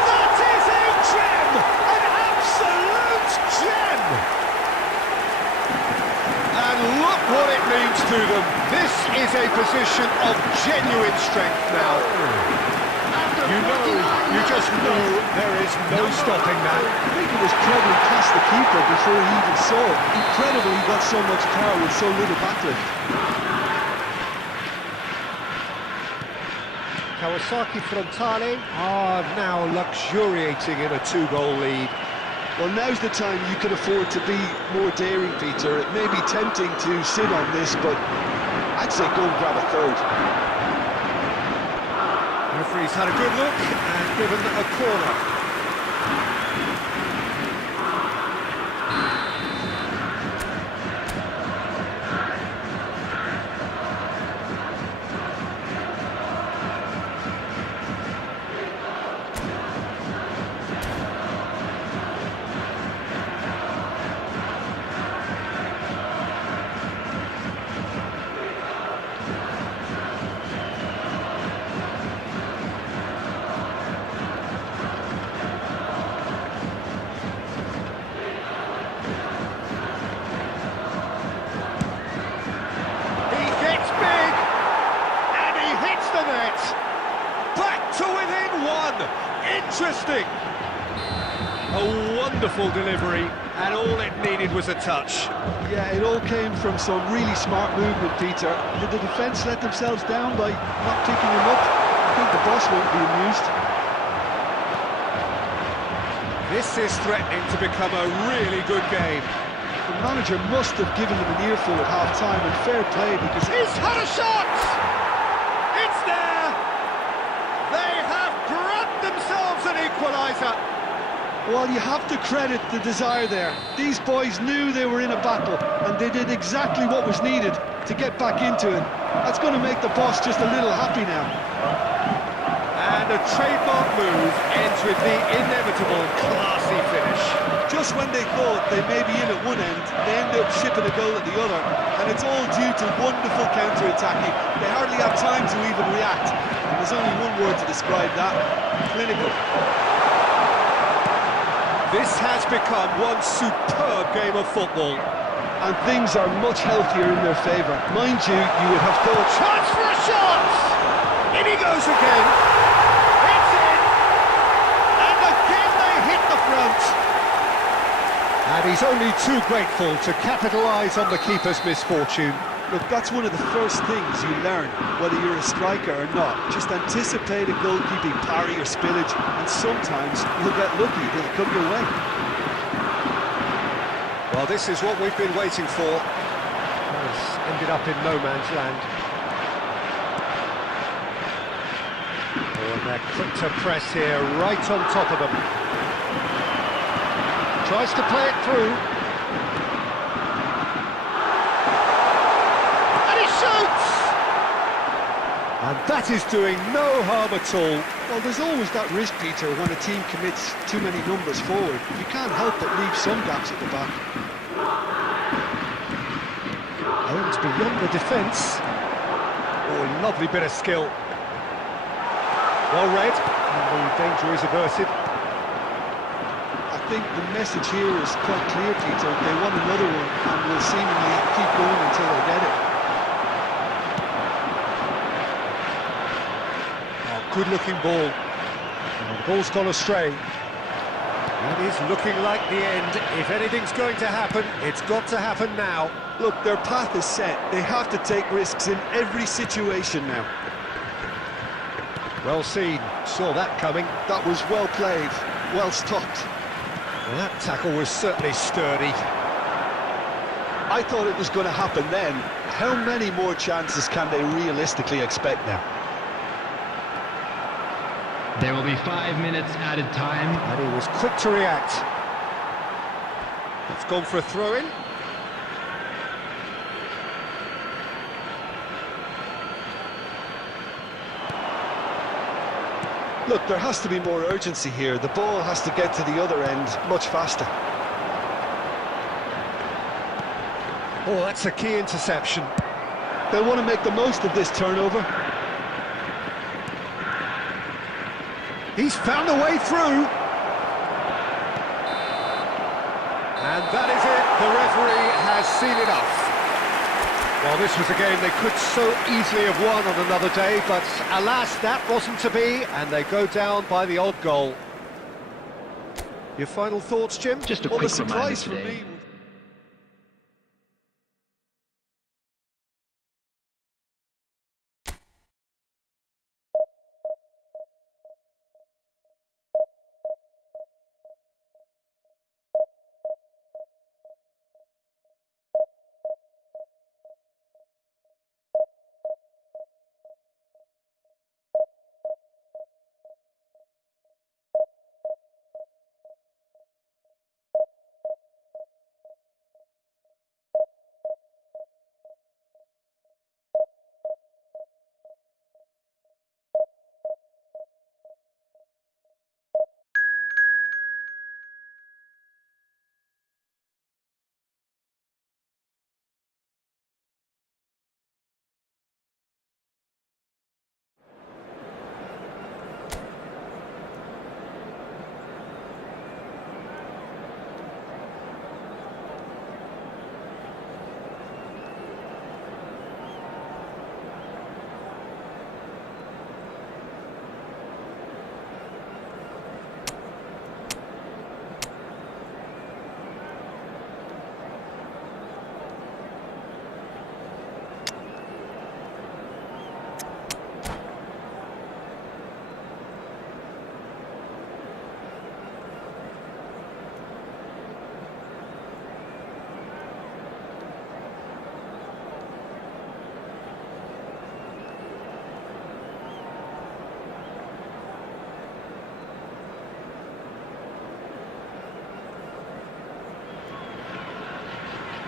That is a gem! An absolute gem! And look what it means to them. This is a position of genuine strength now. You just know there is no stopping that. I think it was probably past the keeper before he even saw it. Incredible he got so much power with so little backlift. Kawasaki Frontale are now luxuriating in a 2-goal lead. Well, now's the time you can afford to be more daring, Peter. It may be tempting to sit on this, but I'd say go and grab a third. Referee's had a good look and given a corner. Interesting! A wonderful delivery, and all it needed was a touch. Yeah, it all came from some really smart movement, Peter. Did the defence let themselves down by not picking him up? I think the boss won't be amused. This is threatening to become a really good game. The manager must have given him an earful at half-time, and fair play, because he's had a shot! It's there! They have grabbed themselves an equaliser. Well, you have to credit the desire there. These boys knew they were in a battle, and they did exactly what was needed to get back into it. That's going to make the boss just a little happy now. And a trademark move ends with the inevitable classy finish. Just when they thought they may be in at one end, they end up shipping a goal at the other, and it's all due to wonderful counter-attacking. They hardly have time to even react, and there's only one word to describe that: clinical. This has become one superb game of football. And things are much healthier in their favour. Mind you, you would have thought... Chance for a shot! In he goes again. It's in! And again they hit the front. And he's only too grateful to capitalise on the keeper's misfortune. Look, that's one of the first things you learn, whether you're a striker or not. Just anticipate a goalkeeping parry or spillage, and sometimes you'll get lucky, it'll come your way. Well, this is what we've been waiting for. It's ended up in no man's land. Oh, and they're quick to press here, right on top of them. Tries to play it through. And that is doing no harm at all. Well, there's always that risk, Peter, when a team commits too many numbers forward. You can't help but leave some gaps at the back. Owens beyond the defence. Oh, lovely bit of skill. Well read, and the danger is averted. I think the message here is quite clear, Peter. They want another one, and will seemingly keep going until they get it. Good-looking ball. And the ball's gone astray. It is looking like the end. If anything's going to happen, it's got to happen now. Look, their path is set. They have to take risks in every situation now. Well seen. Saw that coming. That was well played. Well stopped. Well, that tackle was certainly sturdy. I thought it was going to happen then. How many more chances can they realistically expect now? There will be 5 minutes added time. And he was quick to react. It's gone for a throw-in. Look, there has to be more urgency here. The ball has to get to the other end much faster. Oh, that's a key interception. They'll want to make the most of this turnover. He's found a way through. And that is it. The referee has seen enough. Well, this was a game they could so easily have won on another day, but alas, that wasn't to be, and they go down by the odd goal. Your final thoughts, Jim? Just a Well, the quick reminder surprise for today. me...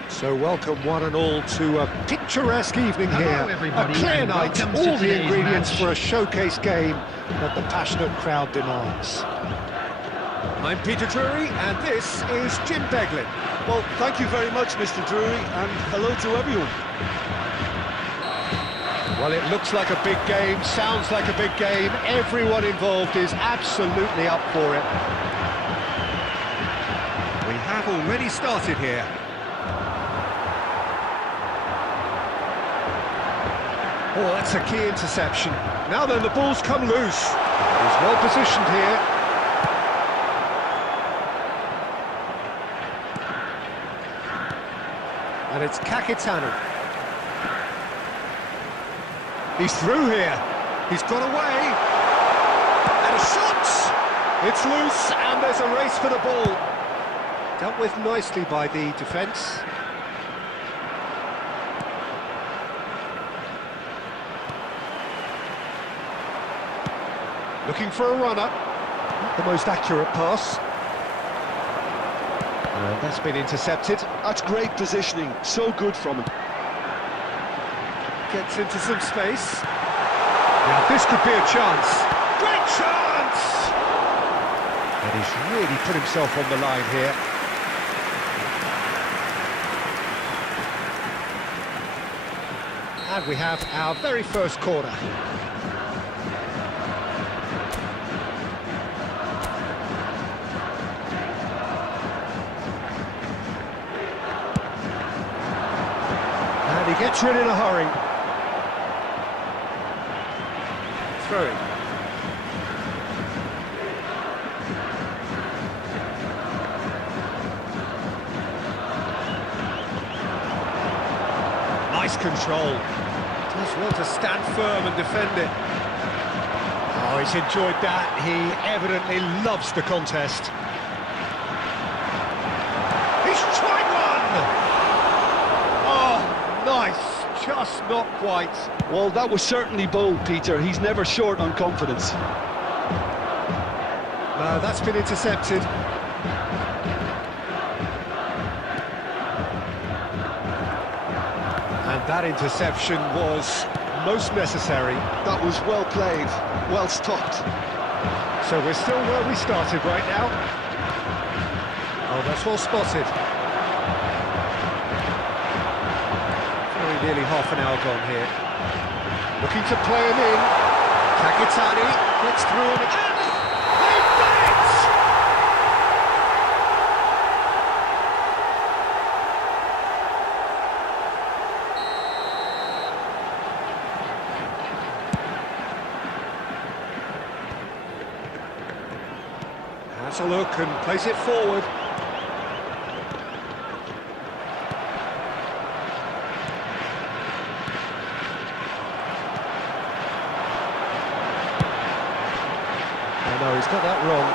So welcome one and all to a picturesque evening Hello, here. everybody, A clear and night, welcome to all the today's ingredients match. for a showcase game that the passionate crowd demands. I'm Peter Drury, and this is Jim Beglin. Well, thank you very much, Mr. Drury, and hello to everyone. Well, it looks like a big game, sounds like a big game. Everyone involved is absolutely up for it. We have already started here. Oh, that's a key interception. Now then, the ball's come loose. He's well positioned here. And it's Kakitanu. He's through here. He's got away. And a shot! It's loose, and there's a race for the ball. Dealt with nicely by the defence. Looking for a runner. Not the most accurate pass. And that's been intercepted. That's great positioning, so good from him. Gets into some space. Now this could be a chance. Great chance! And he's really put himself on the line here. And we have our very first corner. And he gets rid in a hurry. Throwing. Nice control. Does well to stand firm and defend it. Oh, he's enjoyed that. He evidently loves the contest. He's tried one! Oh, nice. Just not quite. Well, that was certainly bold, Peter. He's never short on confidence. That's been intercepted. That interception was most necessary. That was well played, well stopped. So we're still where we started right now. Oh, that's well spotted. Very nearly half an hour gone here. Looking to play him in. Kakitani gets through and they've done it! Has a look and plays it forward. Oh no, he's got that wrong.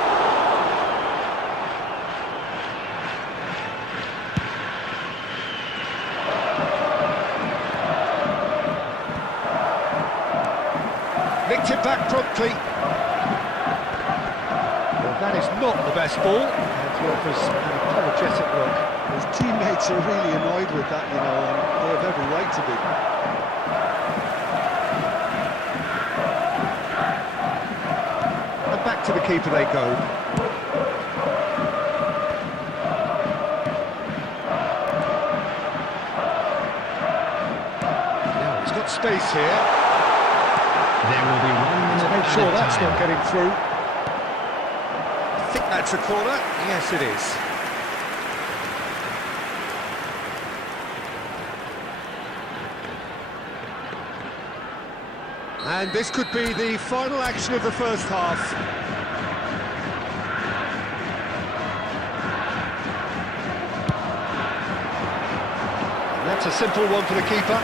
Nicked it back promptly. Well, that is not the best ball, and he offers an apologetic look. His teammates are really annoyed with that, you know, and they have every right to be. And back to the keeper they go. Now he's got space here. There will be 1 minute Make sure added that's time. not getting through. I think that's a corner. Yes, it is. And this could be the final action of the first half. And that's a simple one for the keeper.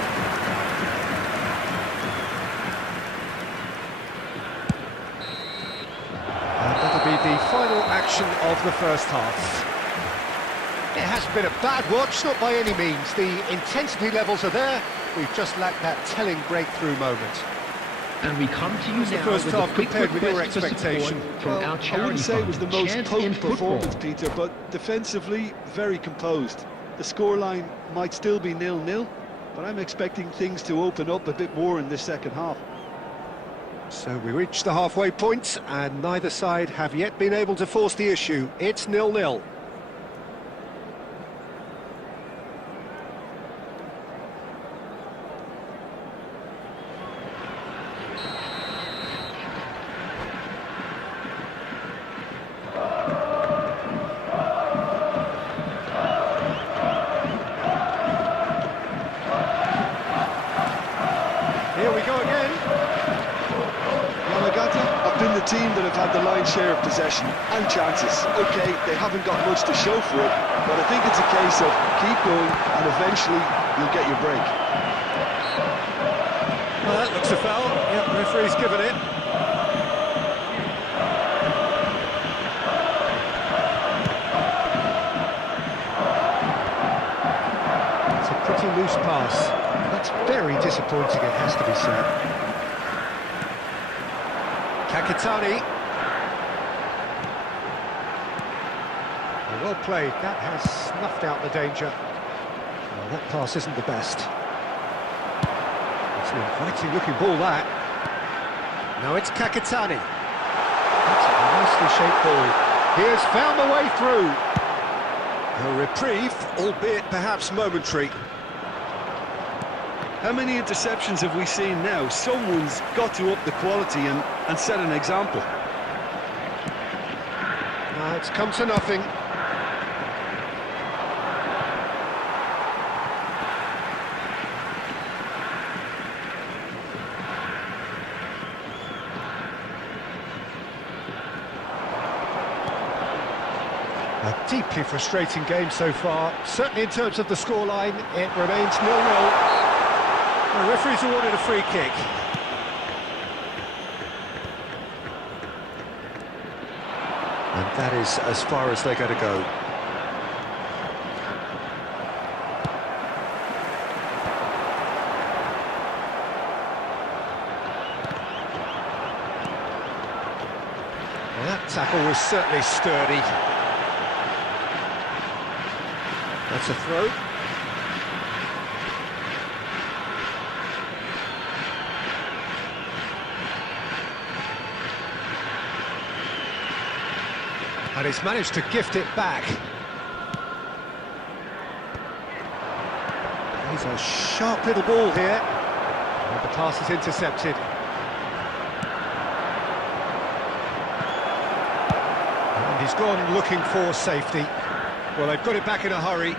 And that'll be the final action of the first half. It hasn't been a bad watch, not by any means. The intensity levels are there. We've just lacked that telling breakthrough moment. And we come to you The now first with half a quick compared with your request for expectation. support from Well, our I charity wouldn't say it was the fund, most Chance in potent Football. performance, Peter, but defensively, very composed. The scoreline might still be 0-0, but I'm expecting things to open up a bit more in this second half. So we reach the halfway point, and neither side have yet been able to force the issue. It's 0-0. Here we go again. Yamagata have been the team that have had the lion's share of possession and chances. OK, they haven't got much to show for it, but I think it's a case of keep going and eventually you'll get your break. Well, that looks a foul. Yep, referee's given it. It's a pretty loose pass. That's very disappointing, it has to be said. Kakitani. Well played, that has snuffed out the danger. Well, that pass isn't the best. It's an inviting looking ball, that. Now it's Kakitani. That's a nicely shaped ball. He has found the way through. A reprieve, albeit perhaps momentary. How many interceptions have we seen now? Someone's got to up the quality and set an example. It's come to nothing. A deeply frustrating game so far. Certainly in terms of the scoreline, it remains 0-0. The referee's awarded a free kick. And that is as far as they're going to go. Well, that tackle was certainly sturdy. That's a throw. And he's managed to gift it back. He's a sharp little ball here. And the pass is intercepted. And he's gone looking for safety. Well, they've got it back in a hurry.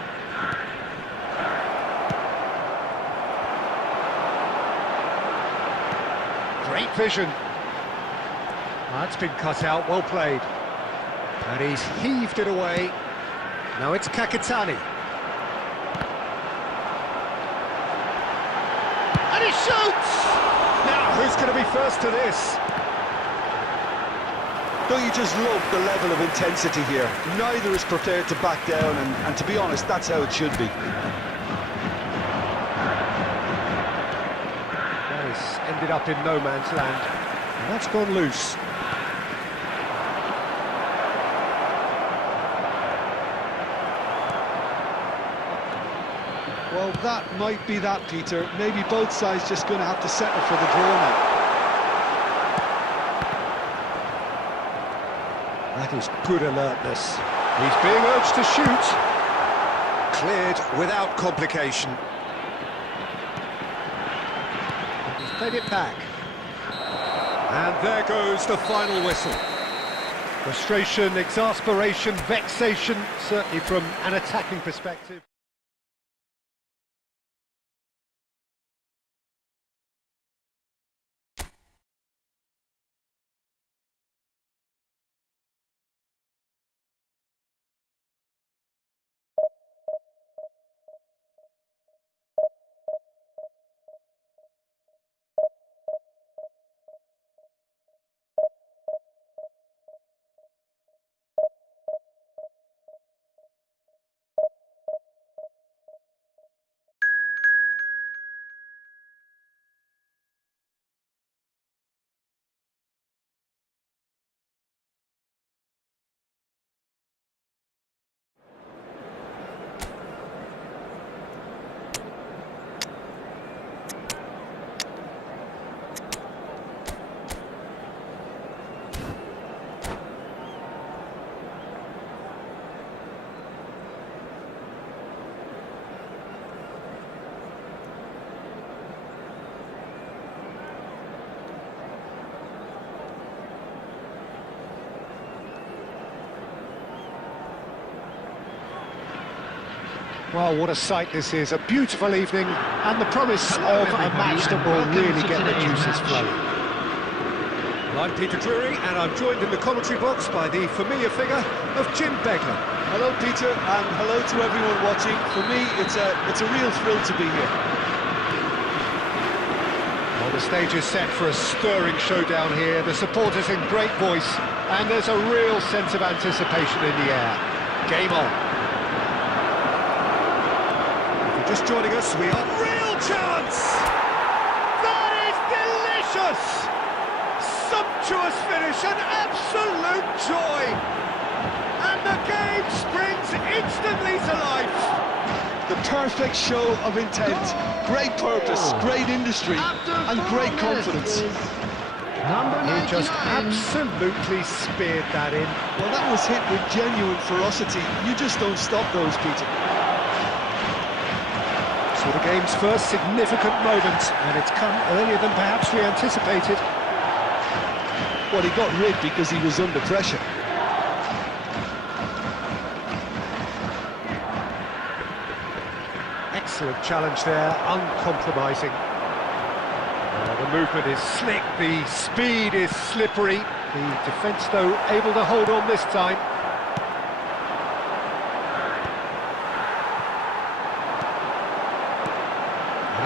Great vision. That's been cut out, well played. And he's heaved it away. Now it's Kakitani. And he shoots! Now, who's going to be first to this? Don't you just love the level of intensity here? Neither is prepared to back down, and to be honest, that's how it should be. That has ended up in no man's land. And that's gone loose. Well, that might be that, Peter. Maybe both sides just going to have to settle for the draw now. That is good alertness. He's being urged to shoot. Cleared without complication. He's played it back. And there goes the final whistle. Frustration, exasperation, vexation, certainly from an attacking perspective. Well, what a sight this is, a beautiful evening, and the promise of a match that will really get the juices flowing. Well, I'm Peter Drury, and I'm joined in the commentary box by the familiar figure of Jim Beglin. Hello, Peter, and hello to everyone watching. For me, it's a real thrill to be here. Well, the stage is set for a stirring showdown here, the supporters in great voice, and there's a real sense of anticipation in the air. Game on. Just joining us, we are real chance! That is delicious! Sumptuous finish, an absolute joy! And the game springs instantly to life! The perfect show of intent, great purpose, great industry, and great confidence. He just absolutely speared that in. Well, that was hit with genuine ferocity. You just don't stop those, Peter. So the game's first significant moment, and it's come earlier than perhaps we anticipated. Well, he got rid because he was under pressure. Excellent challenge there, uncompromising. The movement is slick, the speed is slippery. The defence, though, able to hold on this time.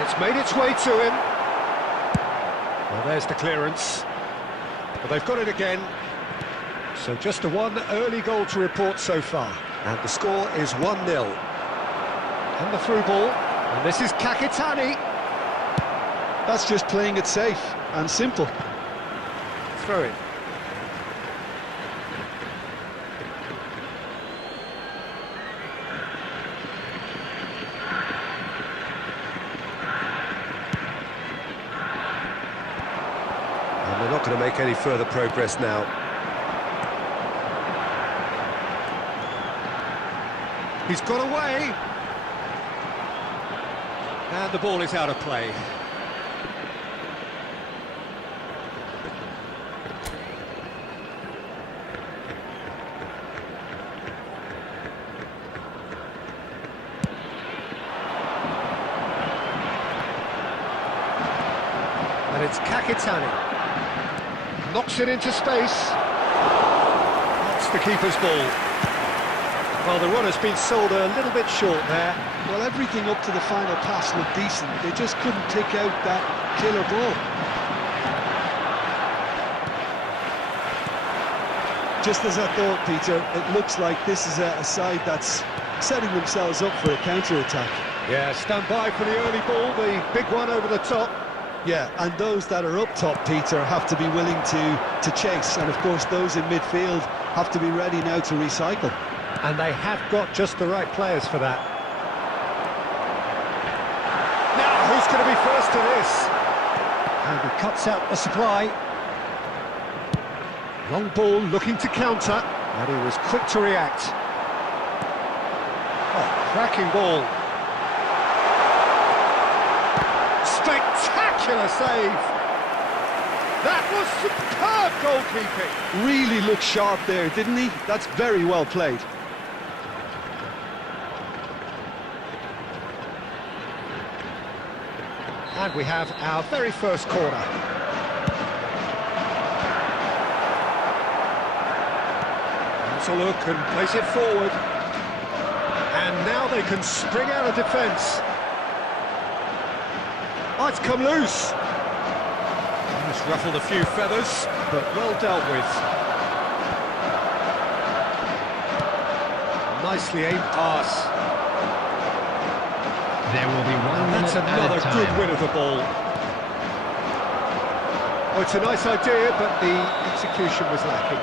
It's made its way to him. Well, there's the clearance. But they've got it again. So just a one early goal to report so far. And the score is 1-0. And the through ball. And this is Kakitani. That's just playing it safe and simple. Throw it. And they're not going to make any further progress now. He's got away. And the ball is out of play. And it's Kakitani. Knocks it into space. That's the keeper's ball. Well, the run has been sold a little bit short there. Well, everything up to the final pass looked decent. They just couldn't pick out that killer ball. Just as I thought, Peter, it looks like this is a side that's setting themselves up for a counter-attack. Yeah, stand by for the early ball, the big one over the top. Yeah, and those that are up top, Peter, have to be willing to chase. And, of course, those in midfield have to be ready now to recycle. And they have got just the right players for that. Now, who's going to be first to this? And he cuts out the supply. Long ball looking to counter, and he was quick to react. Oh, cracking ball. Spectacular save. That was superb goalkeeping. Really looked sharp there, didn't he? That's very well played. And we have our very first corner. Let's a look and place it forward. And now they can spring out of defence. Oh, it's come loose. Just ruffled a few feathers, but well dealt with. Nicely aimed pass. There will be one And that's minute another at a good time. win of the ball. Oh, it's a nice idea, but the execution was lacking.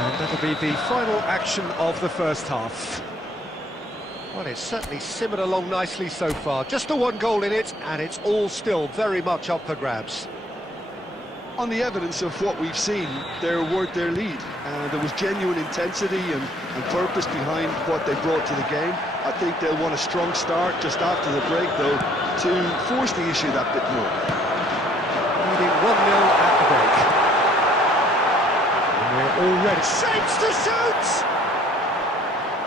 And that'll be the final action of the first half. Well, it's certainly simmered along nicely so far. Just the one goal in it, and it's all still very much up for grabs. On the evidence of what we've seen, they're worth their lead. There was genuine intensity and purpose behind what they brought to the game. I think they'll want a strong start just after the break, though, to force the issue that bit more. Leading 1-0 at the break. And we're already... Shapes to shoot!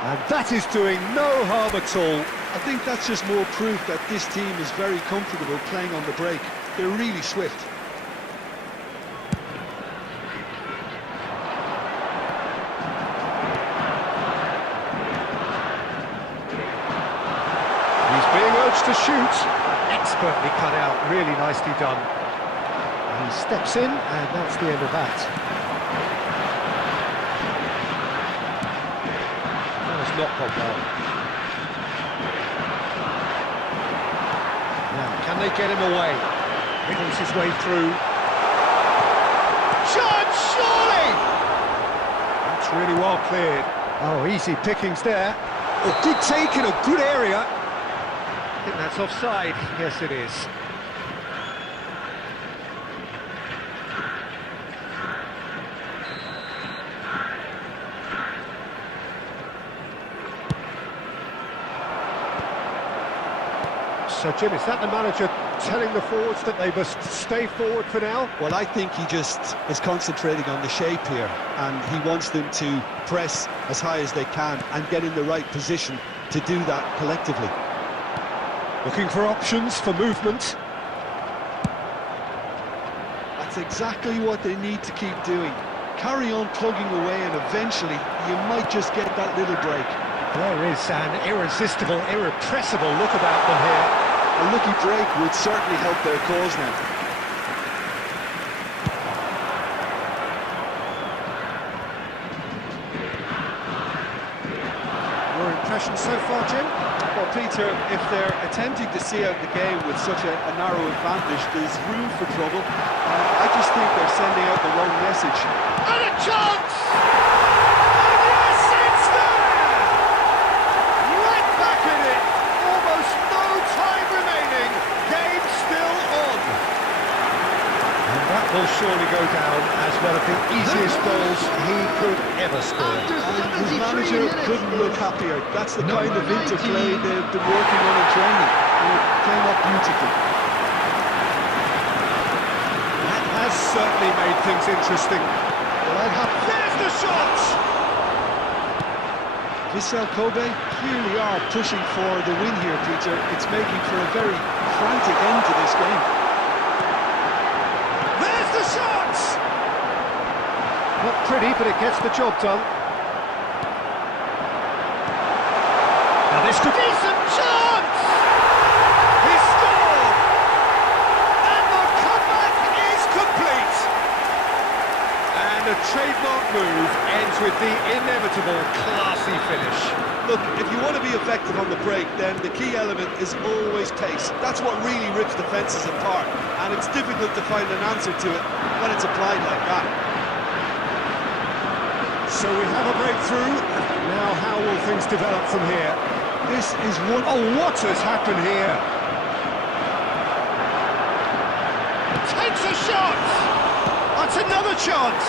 And that is doing no harm at all. I think that's just more proof that this team is very comfortable playing on the break. They're really swift. He's being urged to shoot. Expertly cut out, really nicely done. He steps in, and that's the end of that. That has not gone well. Now, can they get him away? Wriggles his way through. Shot, surely! That's really well cleared. Oh, easy pickings there. Oh, good take in a good area. I think that's offside. Yes, it is. So, Jim, is that the manager telling the forwards that they must stay forward for now? Well, I think he just is concentrating on the shape here, and he wants them to press as high as they can and get in the right position to do that collectively. Looking for options for movement. That's exactly what they need to keep doing. Carry on plugging away, and eventually you might just get that little break. There is an irresistible, irrepressible look about them here. A lucky break would certainly help their cause now. Your impression so far, Jim? Well, Peter, if they're attempting to see out the game with such a narrow advantage, there's room for trouble. I just think they're sending out the wrong message. And a chance! And yes, it's there! Right back in it! Almost no time remaining. Game still on. And that will surely go down as one of the easiest goals he could ever score. And his manager couldn't look happier. That's the kind of interplay they've been working on in training. And it came up beautifully. That has certainly made things interesting. There's the shot! Vissel Kobe clearly are pushing for the win here, Peter. It's making for a very frantic end to this game. There's the shot! Not pretty, but it gets the job done. Now this could be some chance! He scored! And the comeback is complete! And a trademark move ends with the inevitable classy finish. Look, if you want to be effective on the break, then the key element is always pace. That's what really rips defences apart, and it's difficult to find an answer to it when it's applied like that. So we have a breakthrough. Now how will things develop from here? This is one... Oh, what has happened here? Takes a shot! That's another chance!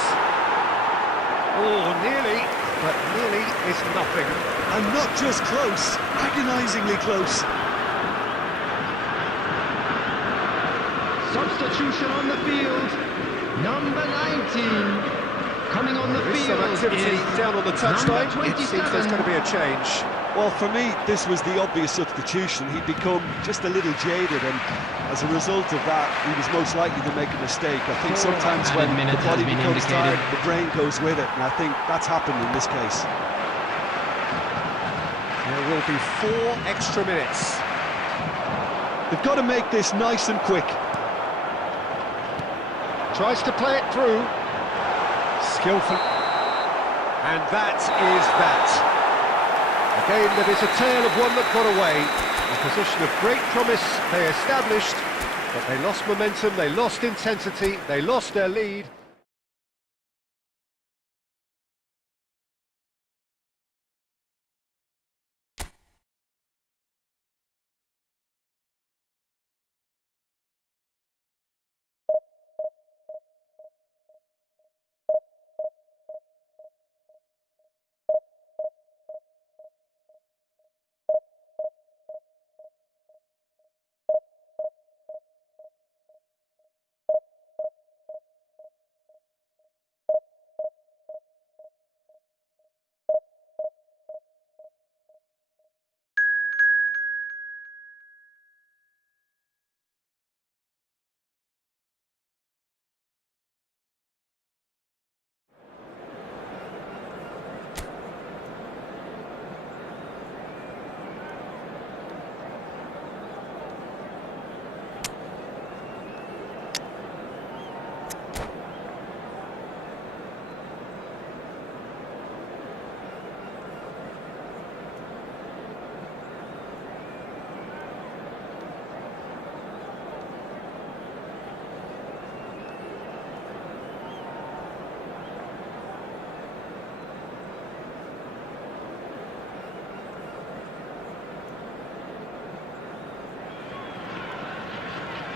Oh, nearly, but nearly is nothing. And not just close, agonisingly close. Substitution on the field. Number 19. Coming on the There is field some activity is down on the touchline. number It seems there's 27. going to be a change. Well, for me, this was the obvious substitution. He'd become just a little jaded, and as a result of that, he was most likely to make a mistake. I think sometimes when the body becomes tired, the brain goes with it, and I think that's happened in this case. There will be 4 extra minutes. They've got to make this nice and quick. Tries to play it through. Skillful. And that is that. A game that is a tale of one that got away. A position of great promise they established, but they lost momentum, they lost intensity, they lost their lead.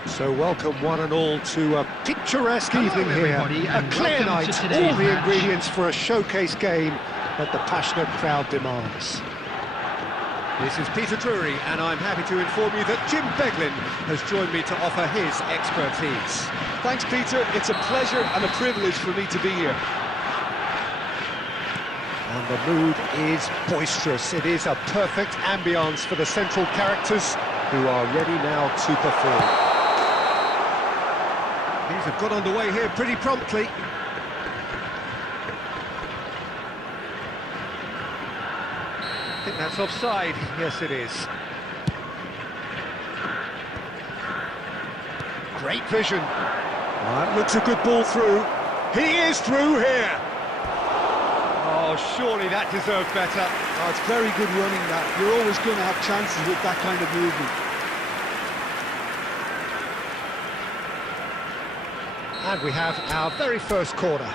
So welcome one and all to a picturesque evening here. A clear night, all the ingredients for a showcase game that the passionate crowd demands. This is Peter Drury, and I'm happy to inform you that Jim Beglin has joined me to offer his expertise. Thanks, Peter. It's a pleasure and a privilege for me to be here. And the mood is boisterous. It is a perfect ambience for the central characters who are ready now to perform. Things have got underway here pretty promptly. I think that's offside. Yes, it is. Great vision. That looks a good ball through. He is through here. Oh, surely that deserved better. Oh, it's very good running, that. You're always going to have chances with that kind of movement. And we have our very first corner.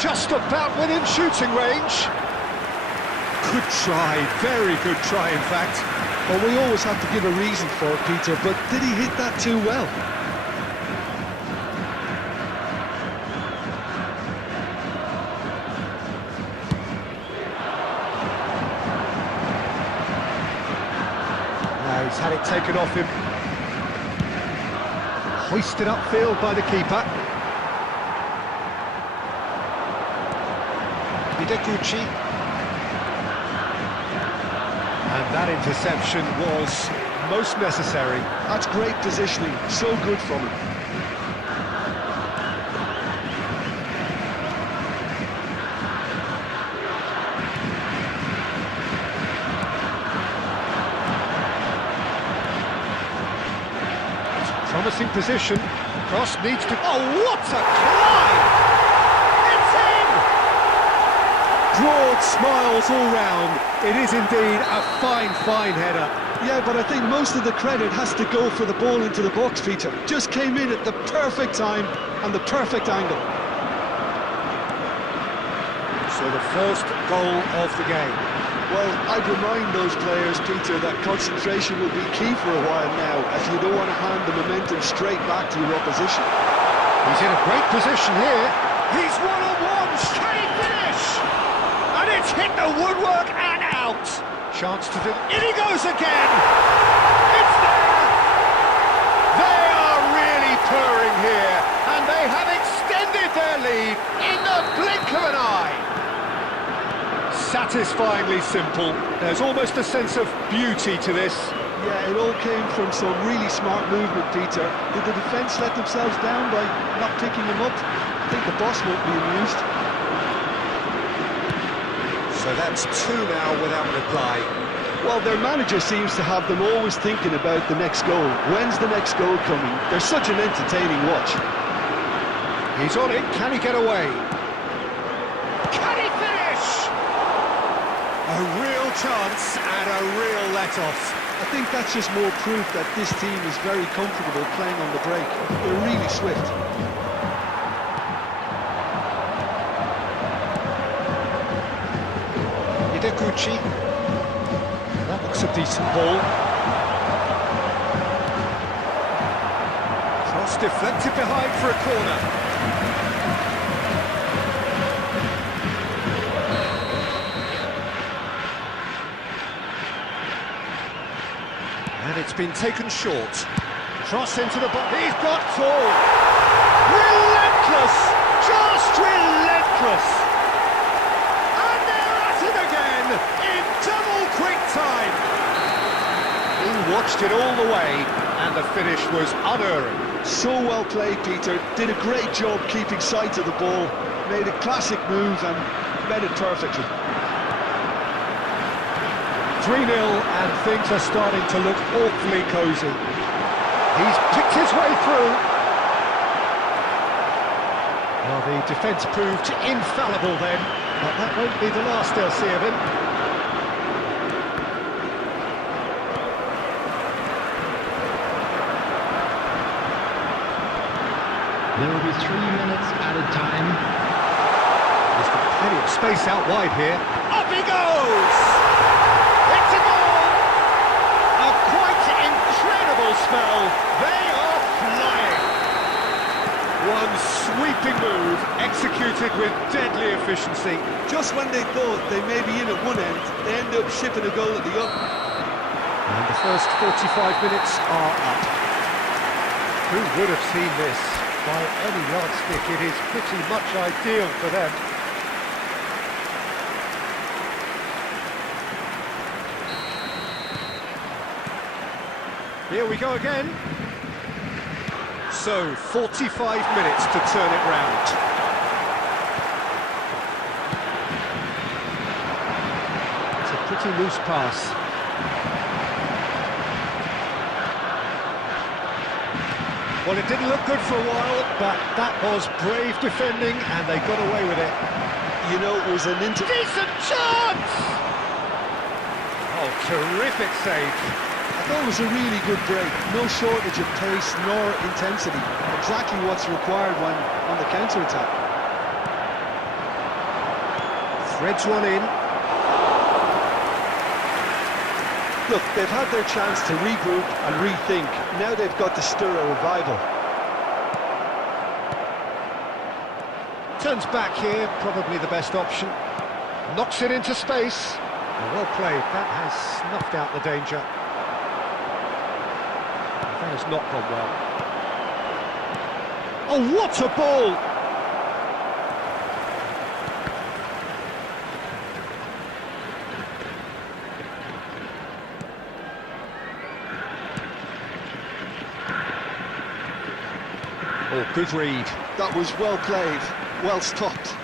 Just about within shooting range. Good try, very good try, in fact. Well, we always have to give a reason for it, Peter, but did he hit that too well? Now he's had it taken off him. Hoisted upfield by the keeper. Hidekuchi. And that interception was most necessary. That's great positioning, so good from him. Promising position. Cross needs to... Oh, what a climb! It's in! Broad smiles all round. It is indeed a fine, fine header. Yeah, but I think most of the credit has to go for the ball into the box, Peter. Just came in at the perfect time and the perfect angle. So the first goal of the game. Well, I'd remind those players, Peter, that concentration will be key for a while now, as you don't want to hand the momentum straight back to your opposition. He's in a great position here. He's one-on-one. Can he finish? And it's hit the woodwork and out. Chance to do... In he goes again. It's there. They are really purring here, and they have extended their lead in the blink of an eye. Satisfyingly simple. There's almost a sense of beauty to this. Yeah, it all came from some really smart movement, Peter. Did the defence let themselves down by not picking him up? I think the boss won't be amused. So that's two now without reply. Well, their manager seems to have them always thinking about the next goal. When's the next goal coming? They're such an entertaining watch. He's on it. Can he get away? Can he finish? A real chance and a real let-off. I think that's just more proof that this team is very comfortable playing on the break. They're really swift. Hidekuchi. That looks a decent ball. Cross deflected behind for a corner. And it's been taken short. Cross into the box. He's got two. Relentless! Just relentless! And they're at it again in double quick time. He watched it all the way, and the finish was unerring. So well played, Peter. Did a great job keeping sight of the ball. Made a classic move and read it perfectly. 3-0, and things are starting to look awfully cosy. He's picked his way through. Well, the defence proved infallible then, but that won't be the last they'll see of him. There will be 3 minutes added time. He's got plenty of space out wide here. Up he goes! It's a goal! A quite incredible spell. They are flying. One sweeping move, executed with deadly efficiency. Just when they thought they may be in at one end, they end up shipping a goal at the other. And the first 45 minutes are up. Who would have seen this? By any yardstick, it is pretty much ideal for them. Here we go again. So, 45 minutes to turn it round. It's a pretty loose pass. Well, it didn't look good for a while, but that was brave defending, and they got away with it. You know, it was an Decent chance! Oh, terrific save. I thought it was a really good break. No shortage of pace nor intensity. Exactly what's required when on the counter-attack. Threads one in. Look, they've had their chance to regroup and rethink. Now they've got to stir a revival. Turns back here, probably the best option. Knocks it into space. Well played, that has snuffed out the danger. That has not gone well. Oh, what a ball! Oh, good read. That was well played, well stopped.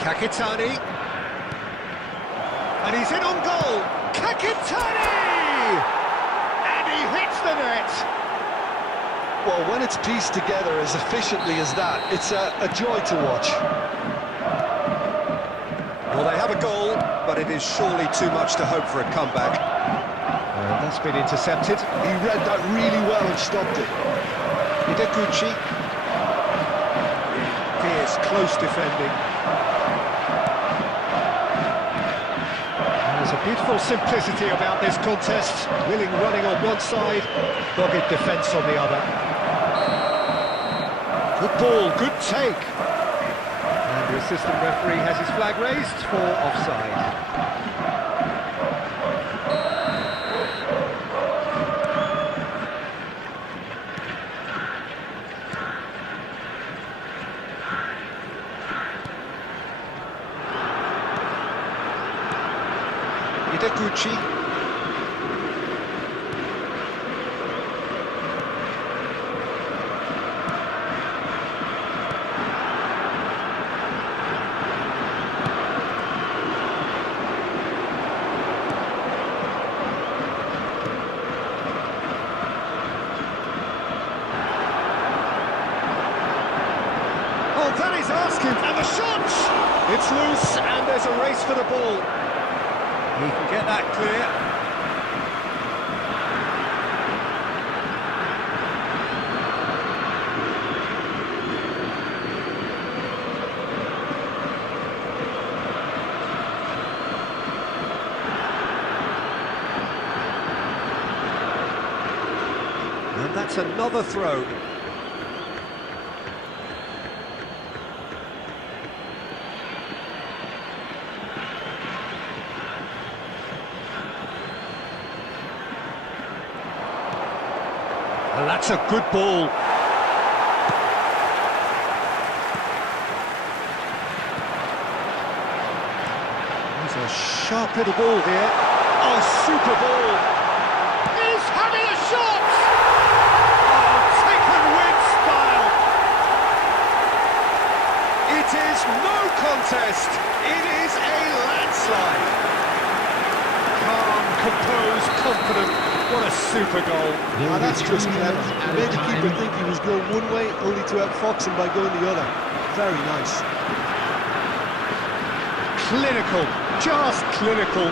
Kakitani. And he's in on goal. Kakitani! And he hits the net. Well, when it's pieced together as efficiently as that, it's a joy to watch. Well, they have a goal, but it is surely too much to hope for a comeback. That's been intercepted. He read that really well and stopped it. Hideguchi. Fierce, close defending. There's a beautiful simplicity about this contest. Willing running on one side, dogged defence on the other. Good ball, good take. And the assistant referee has his flag raised for offside. Hideguchi. Oh, that is asking, and the shot! It's loose, and there's a race for the ball. He can get that clear. And that's another throw. And that's a good ball. There's a sharp little ball here. Oh, super ball. He's having a shot! Oh, taken with style. It is no contest. It is a landslide. Calm, composed, confident. What a super goal. Ah, that's just clever. He made the keeper think he was going one way, only to outfox him by going the other. Very nice. Clinical, just clinical.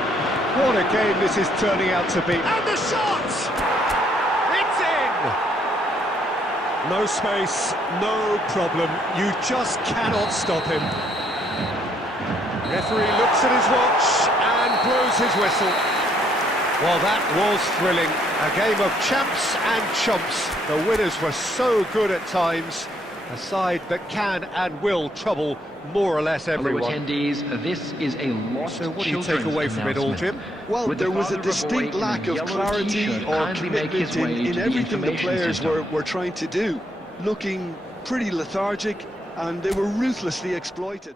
What a game this is turning out to be. And the shot! It's in! No space, no problem. You just cannot stop him. Referee looks at his watch and blows his whistle. Well, that was thrilling. A game of champs and chumps. The winners were so good at times. A side that can and will trouble more or less everyone. Hello, attendees. This is a lost So what do you take away from it all, Jim? Well, With there the was a father of a distinct boy in lack a of yellow clarity t-shirt or kindly make his commitment way in to the everything the information players center. were trying to do. Looking pretty lethargic, and they were ruthlessly exploited.